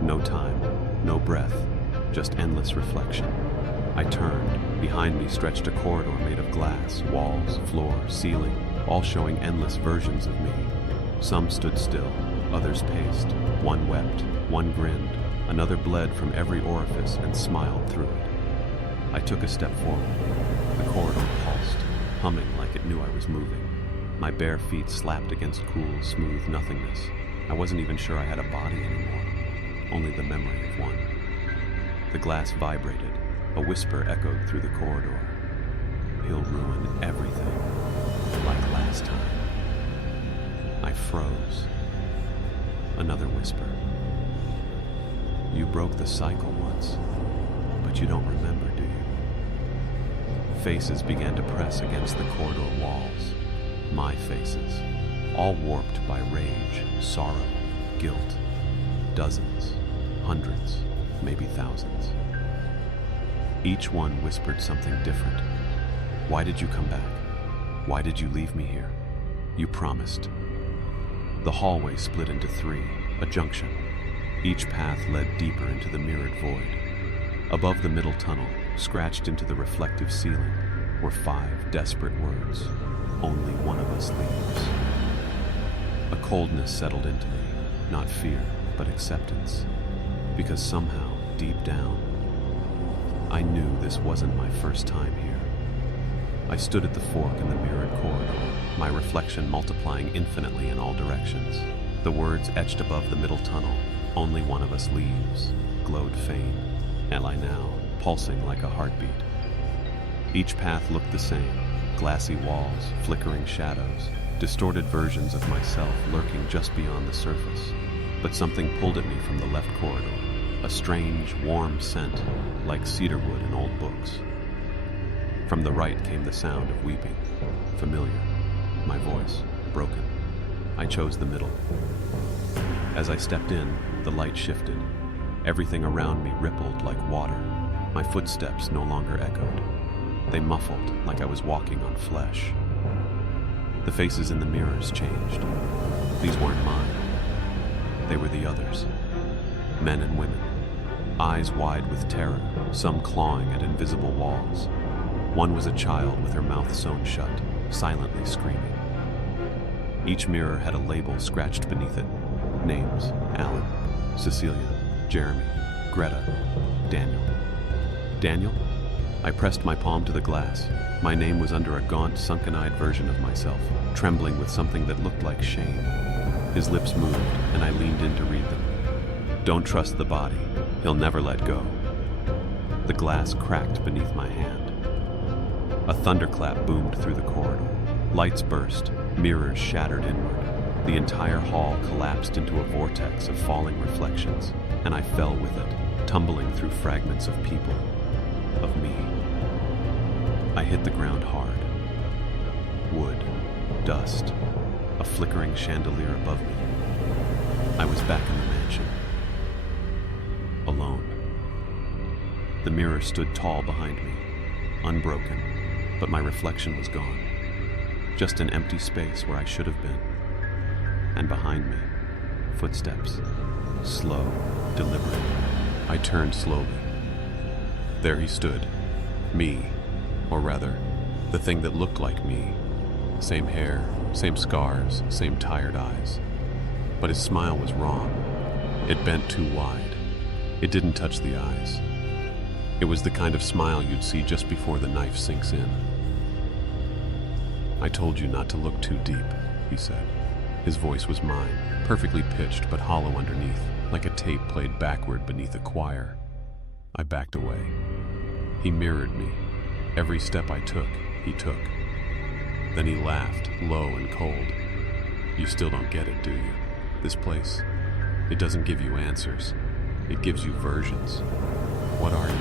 No time, no breath, just endless reflection. I turned. Behind me stretched a corridor made of glass, walls, floor, ceiling, all showing endless versions of me. Some stood still, others paced. One wept, one grinned, another bled from every orifice and smiled through it. I took a step forward. The corridor pulsed, humming like it knew I was moving. My bare feet slapped against cool, smooth nothingness. I wasn't even sure I had a body anymore, only the memory of one. The glass vibrated. A whisper echoed through the corridor. He'll ruin everything, like last time. I froze. Another whisper. You broke the cycle once, but you don't remember, do you? Faces began to press against the corridor walls. My faces, all warped by rage, sorrow, guilt. Dozens, hundreds, maybe thousands. Each one whispered something different. Why did you come back? Why did you leave me here? You promised. The hallway split into three, a junction. Each path led deeper into the mirrored void. Above the middle tunnel, scratched into the reflective ceiling, were 5 desperate words. Only one of us leaves. A coldness settled into me, not fear, but acceptance. Because somehow, deep down, I knew this wasn't my first time here. I stood at the fork in the mirrored corridor, my reflection multiplying infinitely in all directions. The words etched above the middle tunnel, only one of us leaves, glowed faint, and I now, pulsing like a heartbeat. Each path looked the same, glassy walls, flickering shadows, distorted versions of myself lurking just beyond the surface. But something pulled at me from the left corridor, a strange, warm scent, like cedarwood in old books. From the right came the sound of weeping, familiar, my voice, broken. I chose the middle. As I stepped in, the light shifted. Everything around me rippled like water. My footsteps no longer echoed. They muffled like I was walking on flesh. The faces in the mirrors changed. These weren't mine. They were the others. Men and women, eyes wide with terror, some clawing at invisible walls. One was a child with her mouth sewn shut, silently screaming. Each mirror had a label scratched beneath it. Names: Alan, Cecilia, Jeremy, Greta, Daniel. Daniel? I pressed my palm to the glass. My name was under a gaunt, sunken-eyed version of myself, trembling with something that looked like shame. His lips moved, and I leaned in to read them. Don't trust the body. He'll never let go. The glass cracked beneath my hand. A thunderclap boomed through the corridor. Lights burst, mirrors shattered inward. The entire hall collapsed into a vortex of falling reflections, and I fell with it, tumbling through fragments of people, of me. I hit the ground hard. Wood, dust, a flickering chandelier above me. I was back in the mansion. Alone. The mirror stood tall behind me, unbroken, but my reflection was gone. Just an empty space where I should have been. And behind me, footsteps, slow, deliberate. I turned slowly. There he stood, me, or rather, the thing that looked like me. Same hair, same scars, same tired eyes. But his smile was wrong. It bent too wide. It didn't touch the eyes. It was the kind of smile you'd see just before the knife sinks in. I told you not to look too deep, he said. His voice was mine, perfectly pitched but hollow underneath, like a tape played backward beneath a choir. I backed away. He mirrored me. Every step I took, he took. Then he laughed, low and cold. You still don't get it, do you? This place, it doesn't give you answers. It gives you versions. What are you?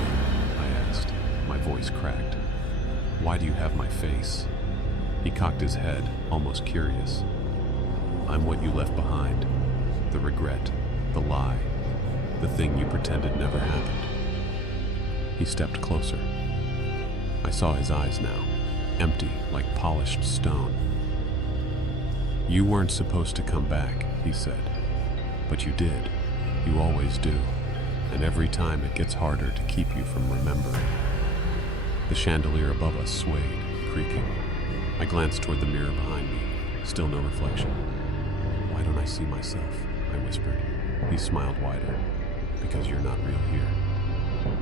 I asked. My voice cracked. Why do you have my face? He cocked his head, almost curious. I'm what you left behind. The regret, the lie. The thing you pretended never happened. He stepped closer. I saw his eyes now, empty like polished stone. You weren't supposed to come back, he said. But you did. You always do. And every time it gets harder to keep you from remembering. The chandelier above us swayed, creaking. I glanced toward the mirror behind me. Still no reflection. Why don't I see myself? I whispered. He smiled wider. Because you're not real here.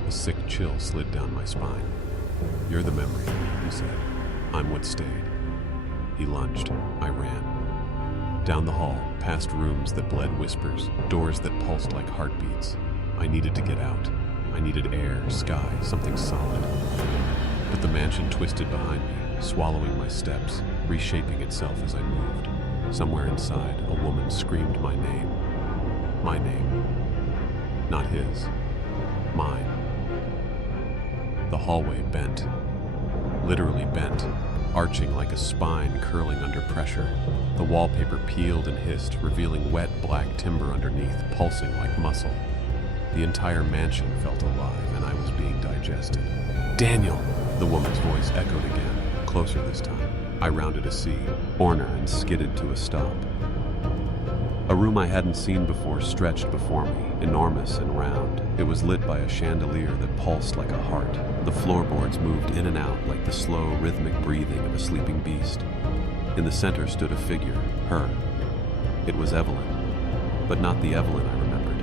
A sick chill slid down my spine. You're the memory, he said. I'm what stayed. He lunged. I ran. Down the hall, past rooms that bled whispers, doors that pulsed like heartbeats. I needed to get out. I needed air, sky, something solid. But the mansion twisted behind me, swallowing my steps, reshaping itself as I moved. Somewhere inside, a woman screamed my name. My name. Not his. Mine. The hallway bent. Literally bent, arching like a spine curling under pressure. The wallpaper peeled and hissed, revealing wet black timber underneath, pulsing like muscle. The entire mansion felt alive, and I was being digested. Daniel! The woman's voice echoed again, closer this time. I rounded a C, corner, and skidded to a stop. A room I hadn't seen before stretched before me, enormous and round. It was lit by a chandelier that pulsed like a heart. The floorboards moved in and out like the slow, rhythmic breathing of a sleeping beast. In the center stood a figure, her. It was Evelyn, but not the Evelyn I remembered.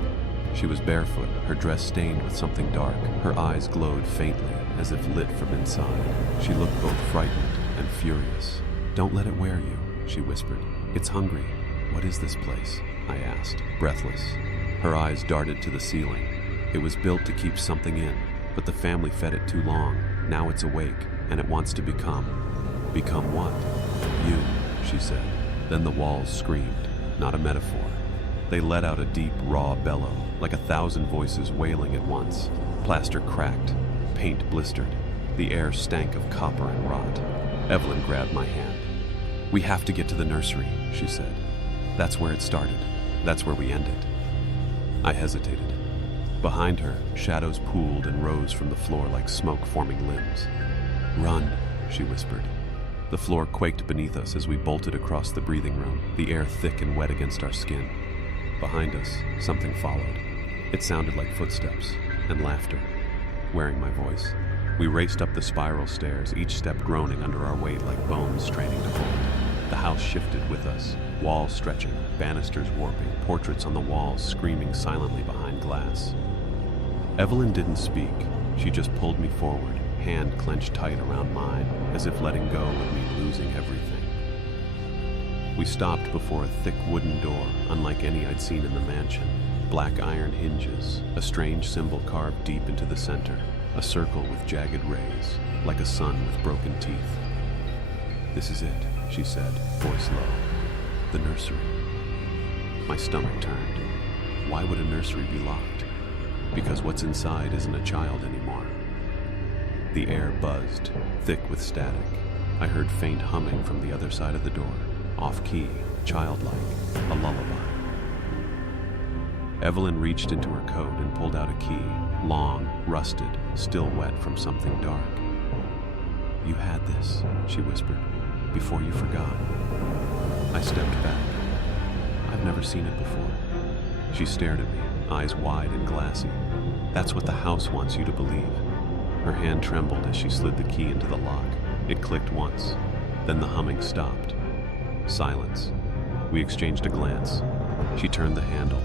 She was barefoot, her dress stained with something dark. Her eyes glowed faintly, as if lit from inside. She looked both frightened and furious. "Don't let it wear you," she whispered. "It's hungry." "What is this place?" I asked, breathless. Her eyes darted to the ceiling. It was built to keep something in, but the family fed it too long. Now it's awake, and it wants to become. Become what? You, she said. Then the walls screamed, not a metaphor. They let out a deep, raw bellow, like 1,000 voices wailing at once. Plaster cracked, paint blistered. The air stank of copper and rot. Evelyn grabbed my hand. "We have to get to the nursery," she said. "That's where it started. That's where we ended." I hesitated. Behind her, shadows pooled and rose from the floor like smoke forming limbs. "Run," she whispered. The floor quaked beneath us as we bolted across the breathing room, the air thick and wet against our skin. Behind us, something followed. It sounded like footsteps and laughter, wearing my voice. We raced up the spiral stairs, each step groaning under our weight like bones straining to hold. The house shifted with us, walls stretching, banisters warping, portraits on the walls screaming silently behind glass. Evelyn didn't speak. She just pulled me forward, hand clenched tight around mine, as if letting go would mean losing everything. We stopped before a thick wooden door, unlike any I'd seen in the mansion. Black iron hinges, a strange symbol carved deep into the center, a circle with jagged rays, like a sun with broken teeth. "This is it," she said, voice low. "The nursery." My stomach turned. Why would a nursery be locked? Because what's inside isn't a child anymore. The air buzzed, thick with static. I heard faint humming from the other side of the door, off-key, childlike, a lullaby. Evelyn reached into her coat and pulled out a key, long, rusted, still wet from something dark. "You had this," she whispered, "before you forgot." I stepped back. I've never seen it before. She stared at me, eyes wide and glassy. "That's what the house wants you to believe." Her hand trembled as she slid the key into the lock. It clicked once. Then the humming stopped. Silence. We exchanged a glance. She turned the handle.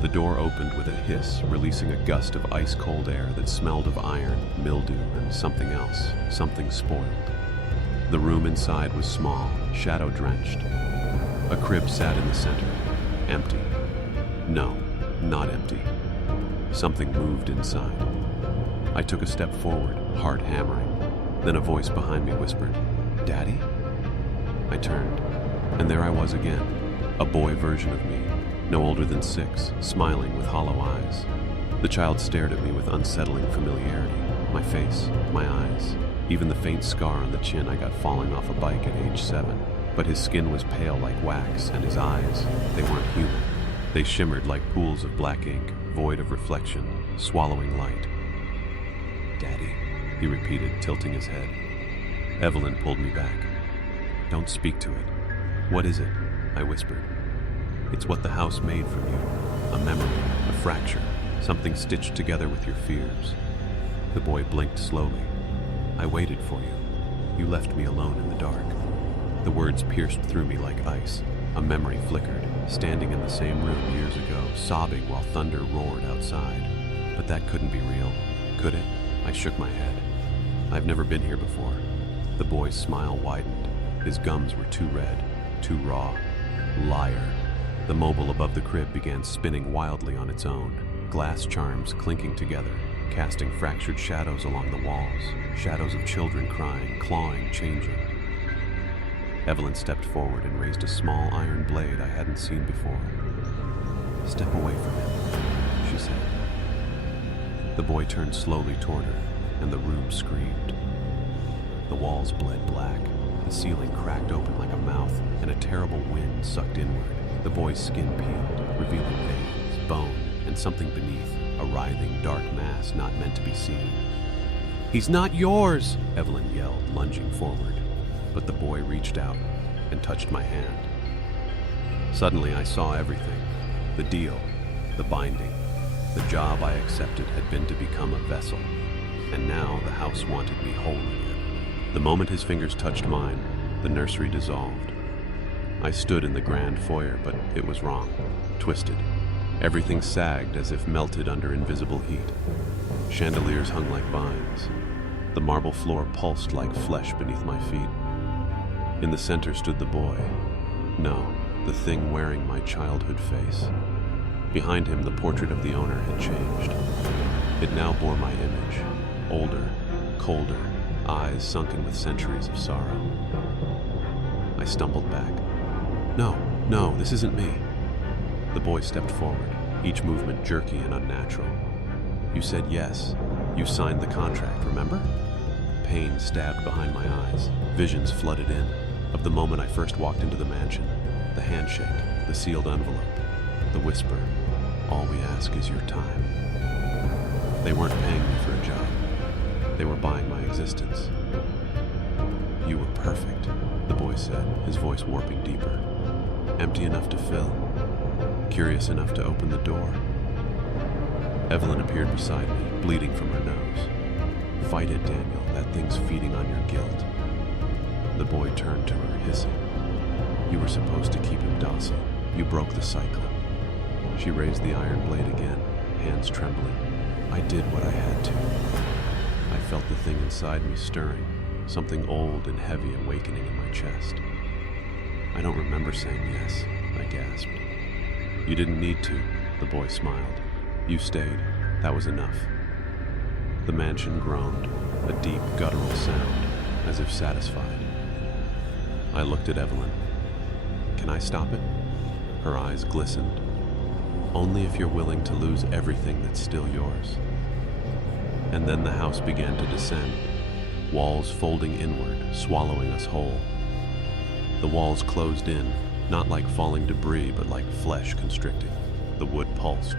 The door opened with a hiss, releasing a gust of ice-cold air that smelled of iron, mildew, and something else, something spoiled. The room inside was small, shadow-drenched. A crib sat in the center, empty. No, not empty. Something moved inside. I took a step forward, heart hammering. Then a voice behind me whispered, "Daddy?" I turned, and there I was again, a boy version of me, no older than 6, smiling with hollow eyes. The child stared at me with unsettling familiarity, my face, my eyes, even the faint scar on the chin I got falling off a bike at age 7. But his skin was pale like wax, and his eyes, they weren't human. They shimmered like pools of black ink, void of reflection, swallowing light. "Daddy," he repeated, tilting his head. Evelyn pulled me back. "Don't speak to it." "What is it?" I whispered. "It's what the house made from you. A memory, a fracture, something stitched together with your fears." The boy blinked slowly. "I waited for you. You left me alone in the dark." The words pierced through me like ice. A memory flickered, standing in the same room years ago, sobbing while thunder roared outside. But that couldn't be real, could it? I shook my head. "I've never been here before." The boy's smile widened. His gums were too red, too raw. "Liar." The mobile above the crib began spinning wildly on its own, glass charms clinking together, casting fractured shadows along the walls, shadows of children crying, clawing, changing. Evelyn stepped forward and raised a small iron blade I hadn't seen before. "Step away from him," she said. The boy turned slowly toward her, and the room screamed. The walls bled black, the ceiling cracked open like a mouth, and a terrible wind sucked inward. The boy's skin peeled, revealing veins, bone, and something beneath, a writhing, dark mass not meant to be seen. "He's not yours!" Evelyn yelled, lunging forward. But the boy reached out and touched my hand. Suddenly I saw everything. The deal, the binding. The job I accepted had been to become a vessel, and now the house wanted me whole again. The moment his fingers touched mine, the nursery dissolved. I stood in the grand foyer, but it was wrong, twisted. Everything sagged as if melted under invisible heat. Chandeliers hung like vines. The marble floor pulsed like flesh beneath my feet. In the center stood the boy. No, the thing wearing my childhood face. Behind him, the portrait of the owner had changed. It now bore my image, older, colder, eyes sunken with centuries of sorrow. I stumbled back. No, this isn't me." The boy stepped forward, each movement jerky and unnatural. "You said yes. You signed the contract, remember?" Pain stabbed behind my eyes. Visions flooded in, of the moment I first walked into the mansion. The handshake, the sealed envelope, the whisper, "All we ask is your time." They weren't paying me for a job. They were buying my existence. "You were perfect," the boy said, his voice warping deeper. "Empty enough to fill, curious enough to open the door." Evelyn appeared beside me, bleeding from her nose. "Fight it, Daniel. That thing's feeding on your guilt." The boy turned to her, hissing. "You were supposed to keep him docile. You broke the cycle." She raised the iron blade again, hands trembling. "I did what I had to." I felt the thing inside me stirring, something old and heavy awakening in my chest. "I don't remember saying yes," I gasped. "You didn't need to," the boy smiled. "You stayed. That was enough." The mansion groaned, a deep, guttural sound, as if satisfied. I looked at Evelyn. "Can I stop it?" Her eyes glistened. "Only if you're willing to lose everything that's still yours." And then the house began to descend, walls folding inward, swallowing us whole. The walls closed in, not like falling debris, but like flesh constricting. The wood pulsed,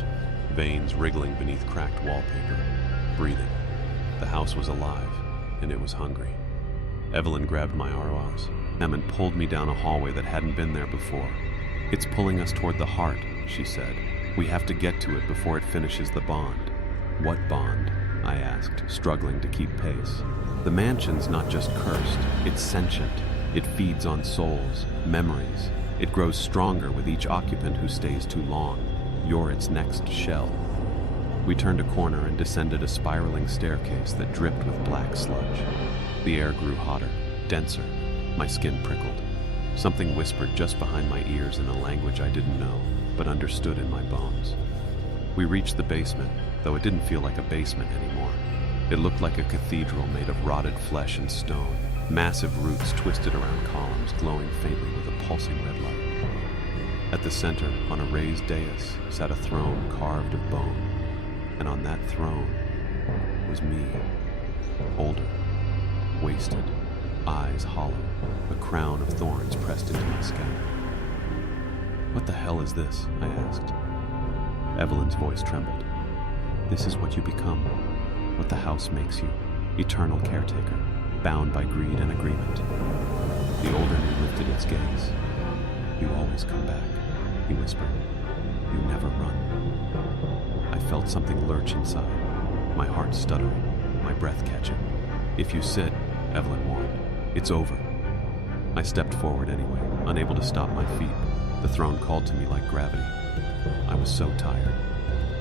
veins wriggling beneath cracked wallpaper, breathing. The house was alive, and it was hungry. Evelyn grabbed my arms and pulled me down a hallway that hadn't been there before. "It's pulling us toward the heart," she said. "We have to get to it before it finishes the bond." "What bond?" I asked, struggling to keep pace. "The mansion's not just cursed, it's sentient. It feeds on souls, memories. It grows stronger with each occupant who stays too long. You're its next shell." We turned a corner and descended a spiraling staircase that dripped with black sludge. The air grew hotter, denser. My skin prickled. Something whispered just behind my ears in a language I didn't know, but understood in my bones. We reached the basement, though it didn't feel like a basement anymore. It looked like a cathedral made of rotted flesh and stone, massive roots twisted around columns glowing faintly with a pulsing red light. At the center, on a raised dais, sat a throne carved of bone, and on that throne was me, older, wasted, eyes hollow, a crown of thorns pressed into my scalp. What the hell is this? I asked. Evelyn's voice trembled. This is what you become, what the house makes you, eternal caretaker, bound by greed and agreement. The older me lifted its gaze. You always come back, he whispered. You never run. I felt something lurch inside, my heart stuttering, my breath catching. If you sit, Evelyn warned, it's over. I stepped forward anyway, unable to stop my feet. The throne called to me like gravity. I was so tired,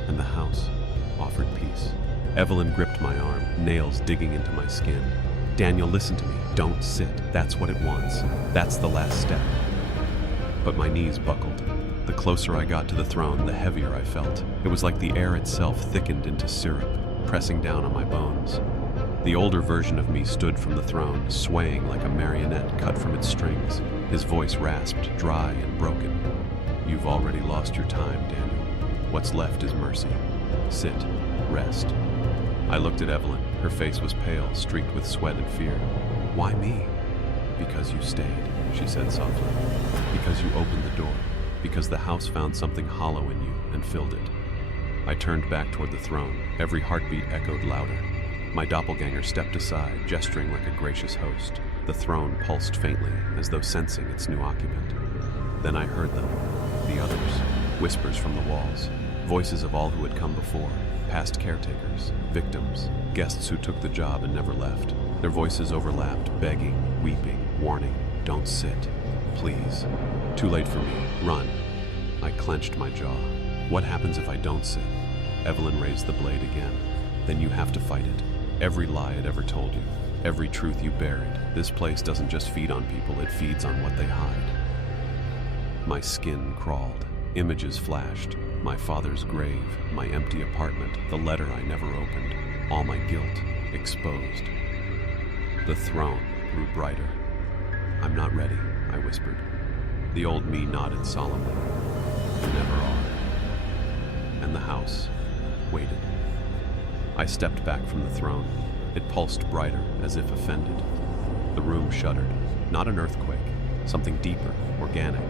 and the house offered peace. Evelyn gripped my arm, nails digging into my skin. Daniel, listen to me. Don't sit. That's what it wants. That's the last step. But my knees buckled. The closer I got to the throne, the heavier I felt. It was like the air itself thickened into syrup, pressing down on my bones. The older version of me stood from the throne, swaying like a marionette cut from its strings. His voice rasped, dry and broken. You've already lost your time, Daniel. What's left is mercy. Sit. Rest. I looked at Evelyn. Her face was pale, streaked with sweat and fear. Why me? Because you stayed, she said softly. Because you opened the door. Because the house found something hollow in you and filled it. I turned back toward the throne. Every heartbeat echoed louder. My doppelganger stepped aside, gesturing like a gracious host. The throne pulsed faintly, as though sensing its new occupant. Then I heard them, the others, whispers from the walls, voices of all who had come before, past caretakers, victims, guests who took the job and never left. Their voices overlapped, begging, weeping, warning, don't sit, please. Too late for me, run. I clenched my jaw. What happens if I don't sit? Evelyn raised the blade again. Then you have to fight it. Every lie it ever told you, every truth you buried. This place doesn't just feed on people, it feeds on what they hide. My skin crawled. Images flashed. My father's grave, my empty apartment, the letter I never opened, all my guilt exposed. The throne grew brighter. I'm not ready, I whispered. The old me nodded solemnly. You never are. And the house waited. I stepped back from the throne. It pulsed brighter, as if offended. The room shuddered. Not an earthquake, something deeper, organic,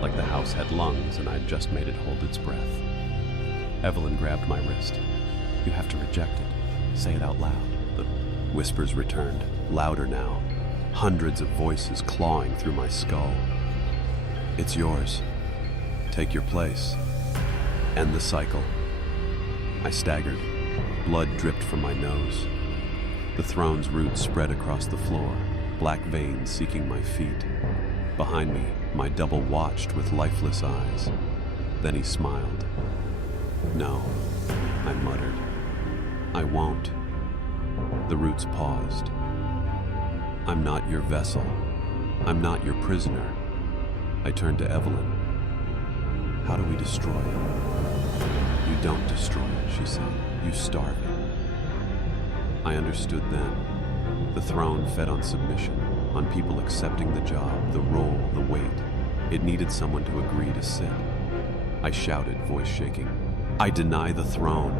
like the house had lungs and I'd just made it hold its breath. Evelyn grabbed my wrist. You have to reject it. Say it out loud. The whispers returned, louder now. Hundreds of voices clawing through my skull. It's yours. Take your place. End the cycle. I staggered. Blood dripped from my nose. The throne's roots spread across the floor, black veins seeking my feet. Behind me, my double watched with lifeless eyes. Then he smiled. No, I muttered. I won't. The roots paused. I'm not your vessel. I'm not your prisoner. I turned to Evelyn. How do we destroy it? You don't destroy it, she said. You starve it. I understood then. The throne fed on submission, on people accepting the job, the role, the weight. It needed someone to agree to sit. I shouted, voice shaking. I deny the throne.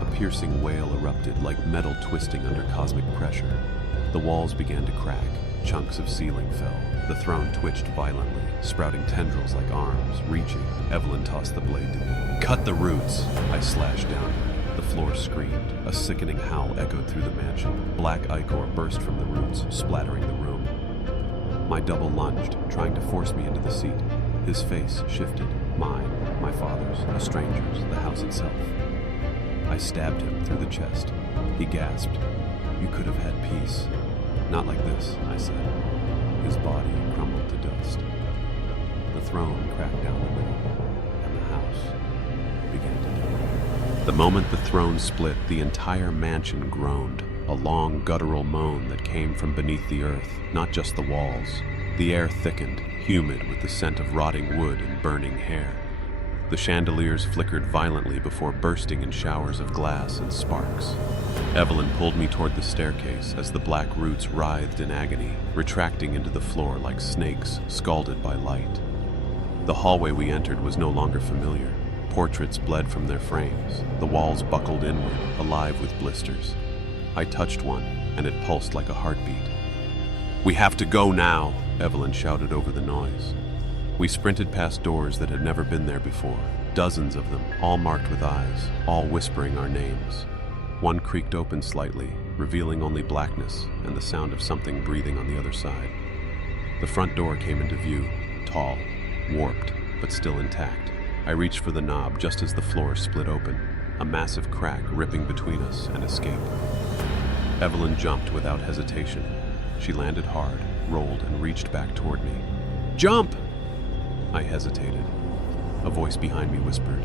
A piercing wail erupted like metal twisting under cosmic pressure. The walls began to crack. Chunks of ceiling fell. The throne twitched violently, sprouting tendrils like arms, reaching. Evelyn tossed the blade to me. Cut the roots! I slashed down. The floor screamed. A sickening howl echoed through the mansion. Black ichor burst from the roots, splattering the room. My double lunged, trying to force me into the seat. His face shifted. Mine, my father's, a stranger's, the house itself. I stabbed him through the chest. He gasped. You could have had peace. Not like this, I said. His body crumbled to dust. The throne cracked down the middle, and the house began to die. The moment the throne split, the entire mansion groaned, a long guttural moan that came from beneath the earth, not just the walls. The air thickened, humid with the scent of rotting wood and burning hair. The chandeliers flickered violently before bursting in showers of glass and sparks. Evelyn pulled me toward the staircase as the black roots writhed in agony, retracting into the floor like snakes scalded by light. The hallway we entered was no longer familiar. Portraits bled from their frames. The walls buckled inward, alive with blisters. I touched one, and it pulsed like a heartbeat. We have to go now, Evelyn shouted over the noise. We sprinted past doors that had never been there before, dozens of them, all marked with eyes, all whispering our names. One creaked open slightly, revealing only blackness and the sound of something breathing on the other side. The front door came into view, tall, warped, but still intact. I reached for the knob just as the floor split open, a massive crack ripping between us and escape. Evelyn jumped without hesitation. She landed hard, rolled, and reached back toward me. "Jump!" I hesitated. A voice behind me whispered,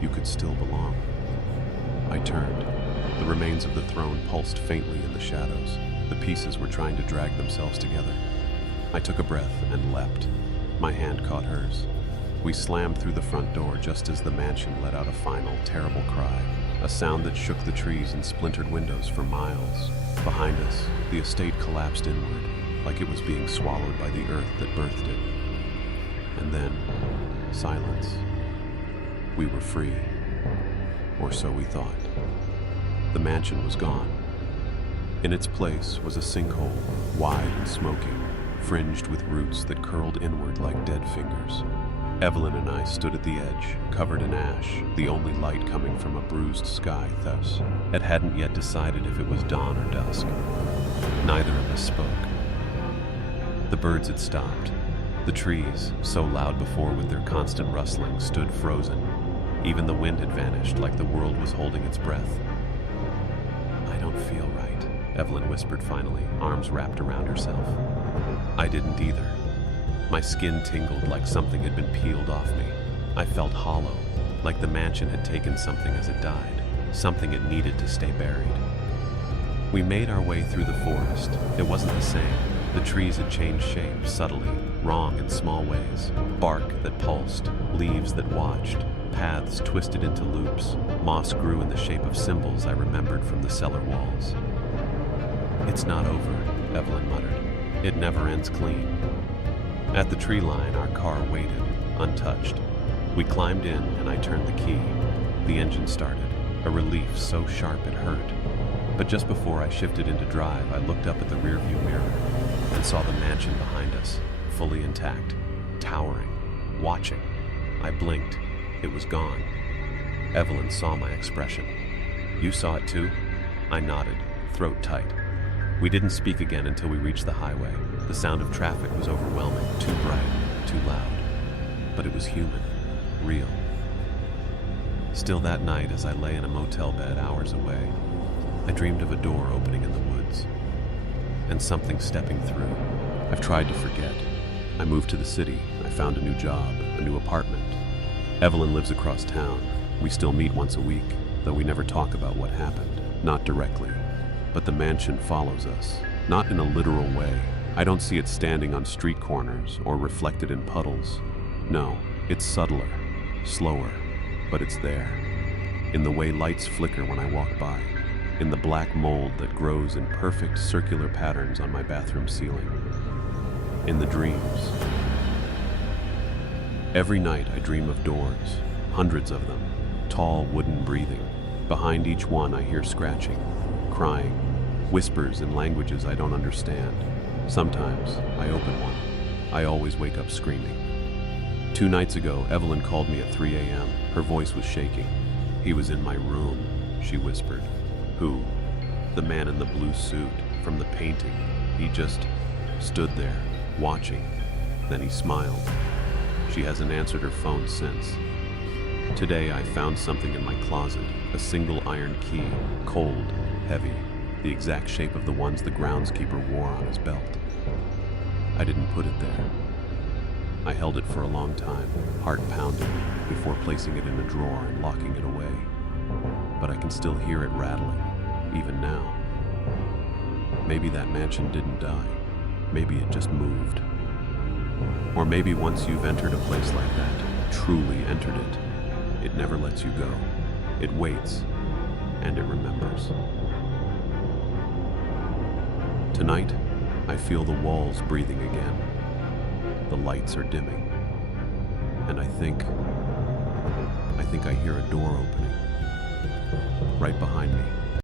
"You could still belong." I turned. The remains of the throne pulsed faintly in the shadows. The pieces were trying to drag themselves together. I took a breath and leapt. My hand caught hers. We slammed through the front door just as the mansion let out a final, terrible cry, a sound that shook the trees and splintered windows for miles. Behind us, the estate collapsed inward, like it was being swallowed by the earth that birthed it. And then, silence. We were free. Or so we thought. The mansion was gone. In its place was a sinkhole, wide and smoking, fringed with roots that curled inward like dead fingers. Evelyn and I stood at the edge, covered in ash, the only light coming from a bruised sky thus. It hadn't yet decided if it was dawn or dusk. Neither of us spoke. The birds had stopped. The trees, so loud before with their constant rustling, stood frozen. Even the wind had vanished, like the world was holding its breath. "I don't feel right," Evelyn whispered finally, arms wrapped around herself. I didn't either. My skin tingled like something had been peeled off me. I felt hollow, like the mansion had taken something as it died, something it needed to stay buried. We made our way through the forest. It wasn't the same. The trees had changed shape, subtly, wrong in small ways. Bark that pulsed, leaves that watched, paths twisted into loops. Moss grew in the shape of symbols I remembered from the cellar walls. "It's not over," Evelyn muttered. "It never ends clean." At the tree line, our car waited, untouched. We climbed in and I turned the key. The engine started, a relief so sharp it hurt. But just before I shifted into drive, I looked up at the rearview mirror and saw the mansion behind us, fully intact, towering, watching. I blinked. It was gone. Evelyn saw my expression. "You saw it too?" I nodded, throat tight. We didn't speak again until we reached the highway. The sound of traffic was overwhelming, too bright, too loud. But it was human, real. Still that night, as I lay in a motel bed hours away, I dreamed of a door opening in the woods, and something stepping through. I've tried to forget. I moved to the city. I found a new job, a new apartment. Evelyn lives across town. We still meet once a week, though we never talk about what happened, not directly. But the mansion follows us, not in a literal way. I don't see it standing on street corners or reflected in puddles. No, it's subtler, slower, but it's there. In the way lights flicker when I walk by, in the black mold that grows in perfect circular patterns on my bathroom ceiling, in the dreams. Every night I dream of doors, hundreds of them, tall wooden breathing. Behind each one I hear scratching, crying, whispers in languages I don't understand. Sometimes I open one. I always wake up screaming. 2 nights ago, Evelyn called me at 3 a.m. Her voice was shaking. "He was in my room," she whispered. "Who?" "The man in the blue suit, from the painting. He just stood there, watching. Then he smiled." She hasn't answered her phone since. Today I found something in my closet, a single iron key, cold, heavy, the exact shape of the ones the groundskeeper wore on his belt. I didn't put it there. I held it for a long time, heart pounding, before placing it in a drawer and locking it away. But I can still hear it rattling, even now. Maybe that mansion didn't die. Maybe it just moved. Or maybe once you've entered a place like that, truly entered it, it never lets you go. It waits, and it remembers. Tonight, I feel the walls breathing again. The lights are dimming. And I think I hear a door opening. Right behind me.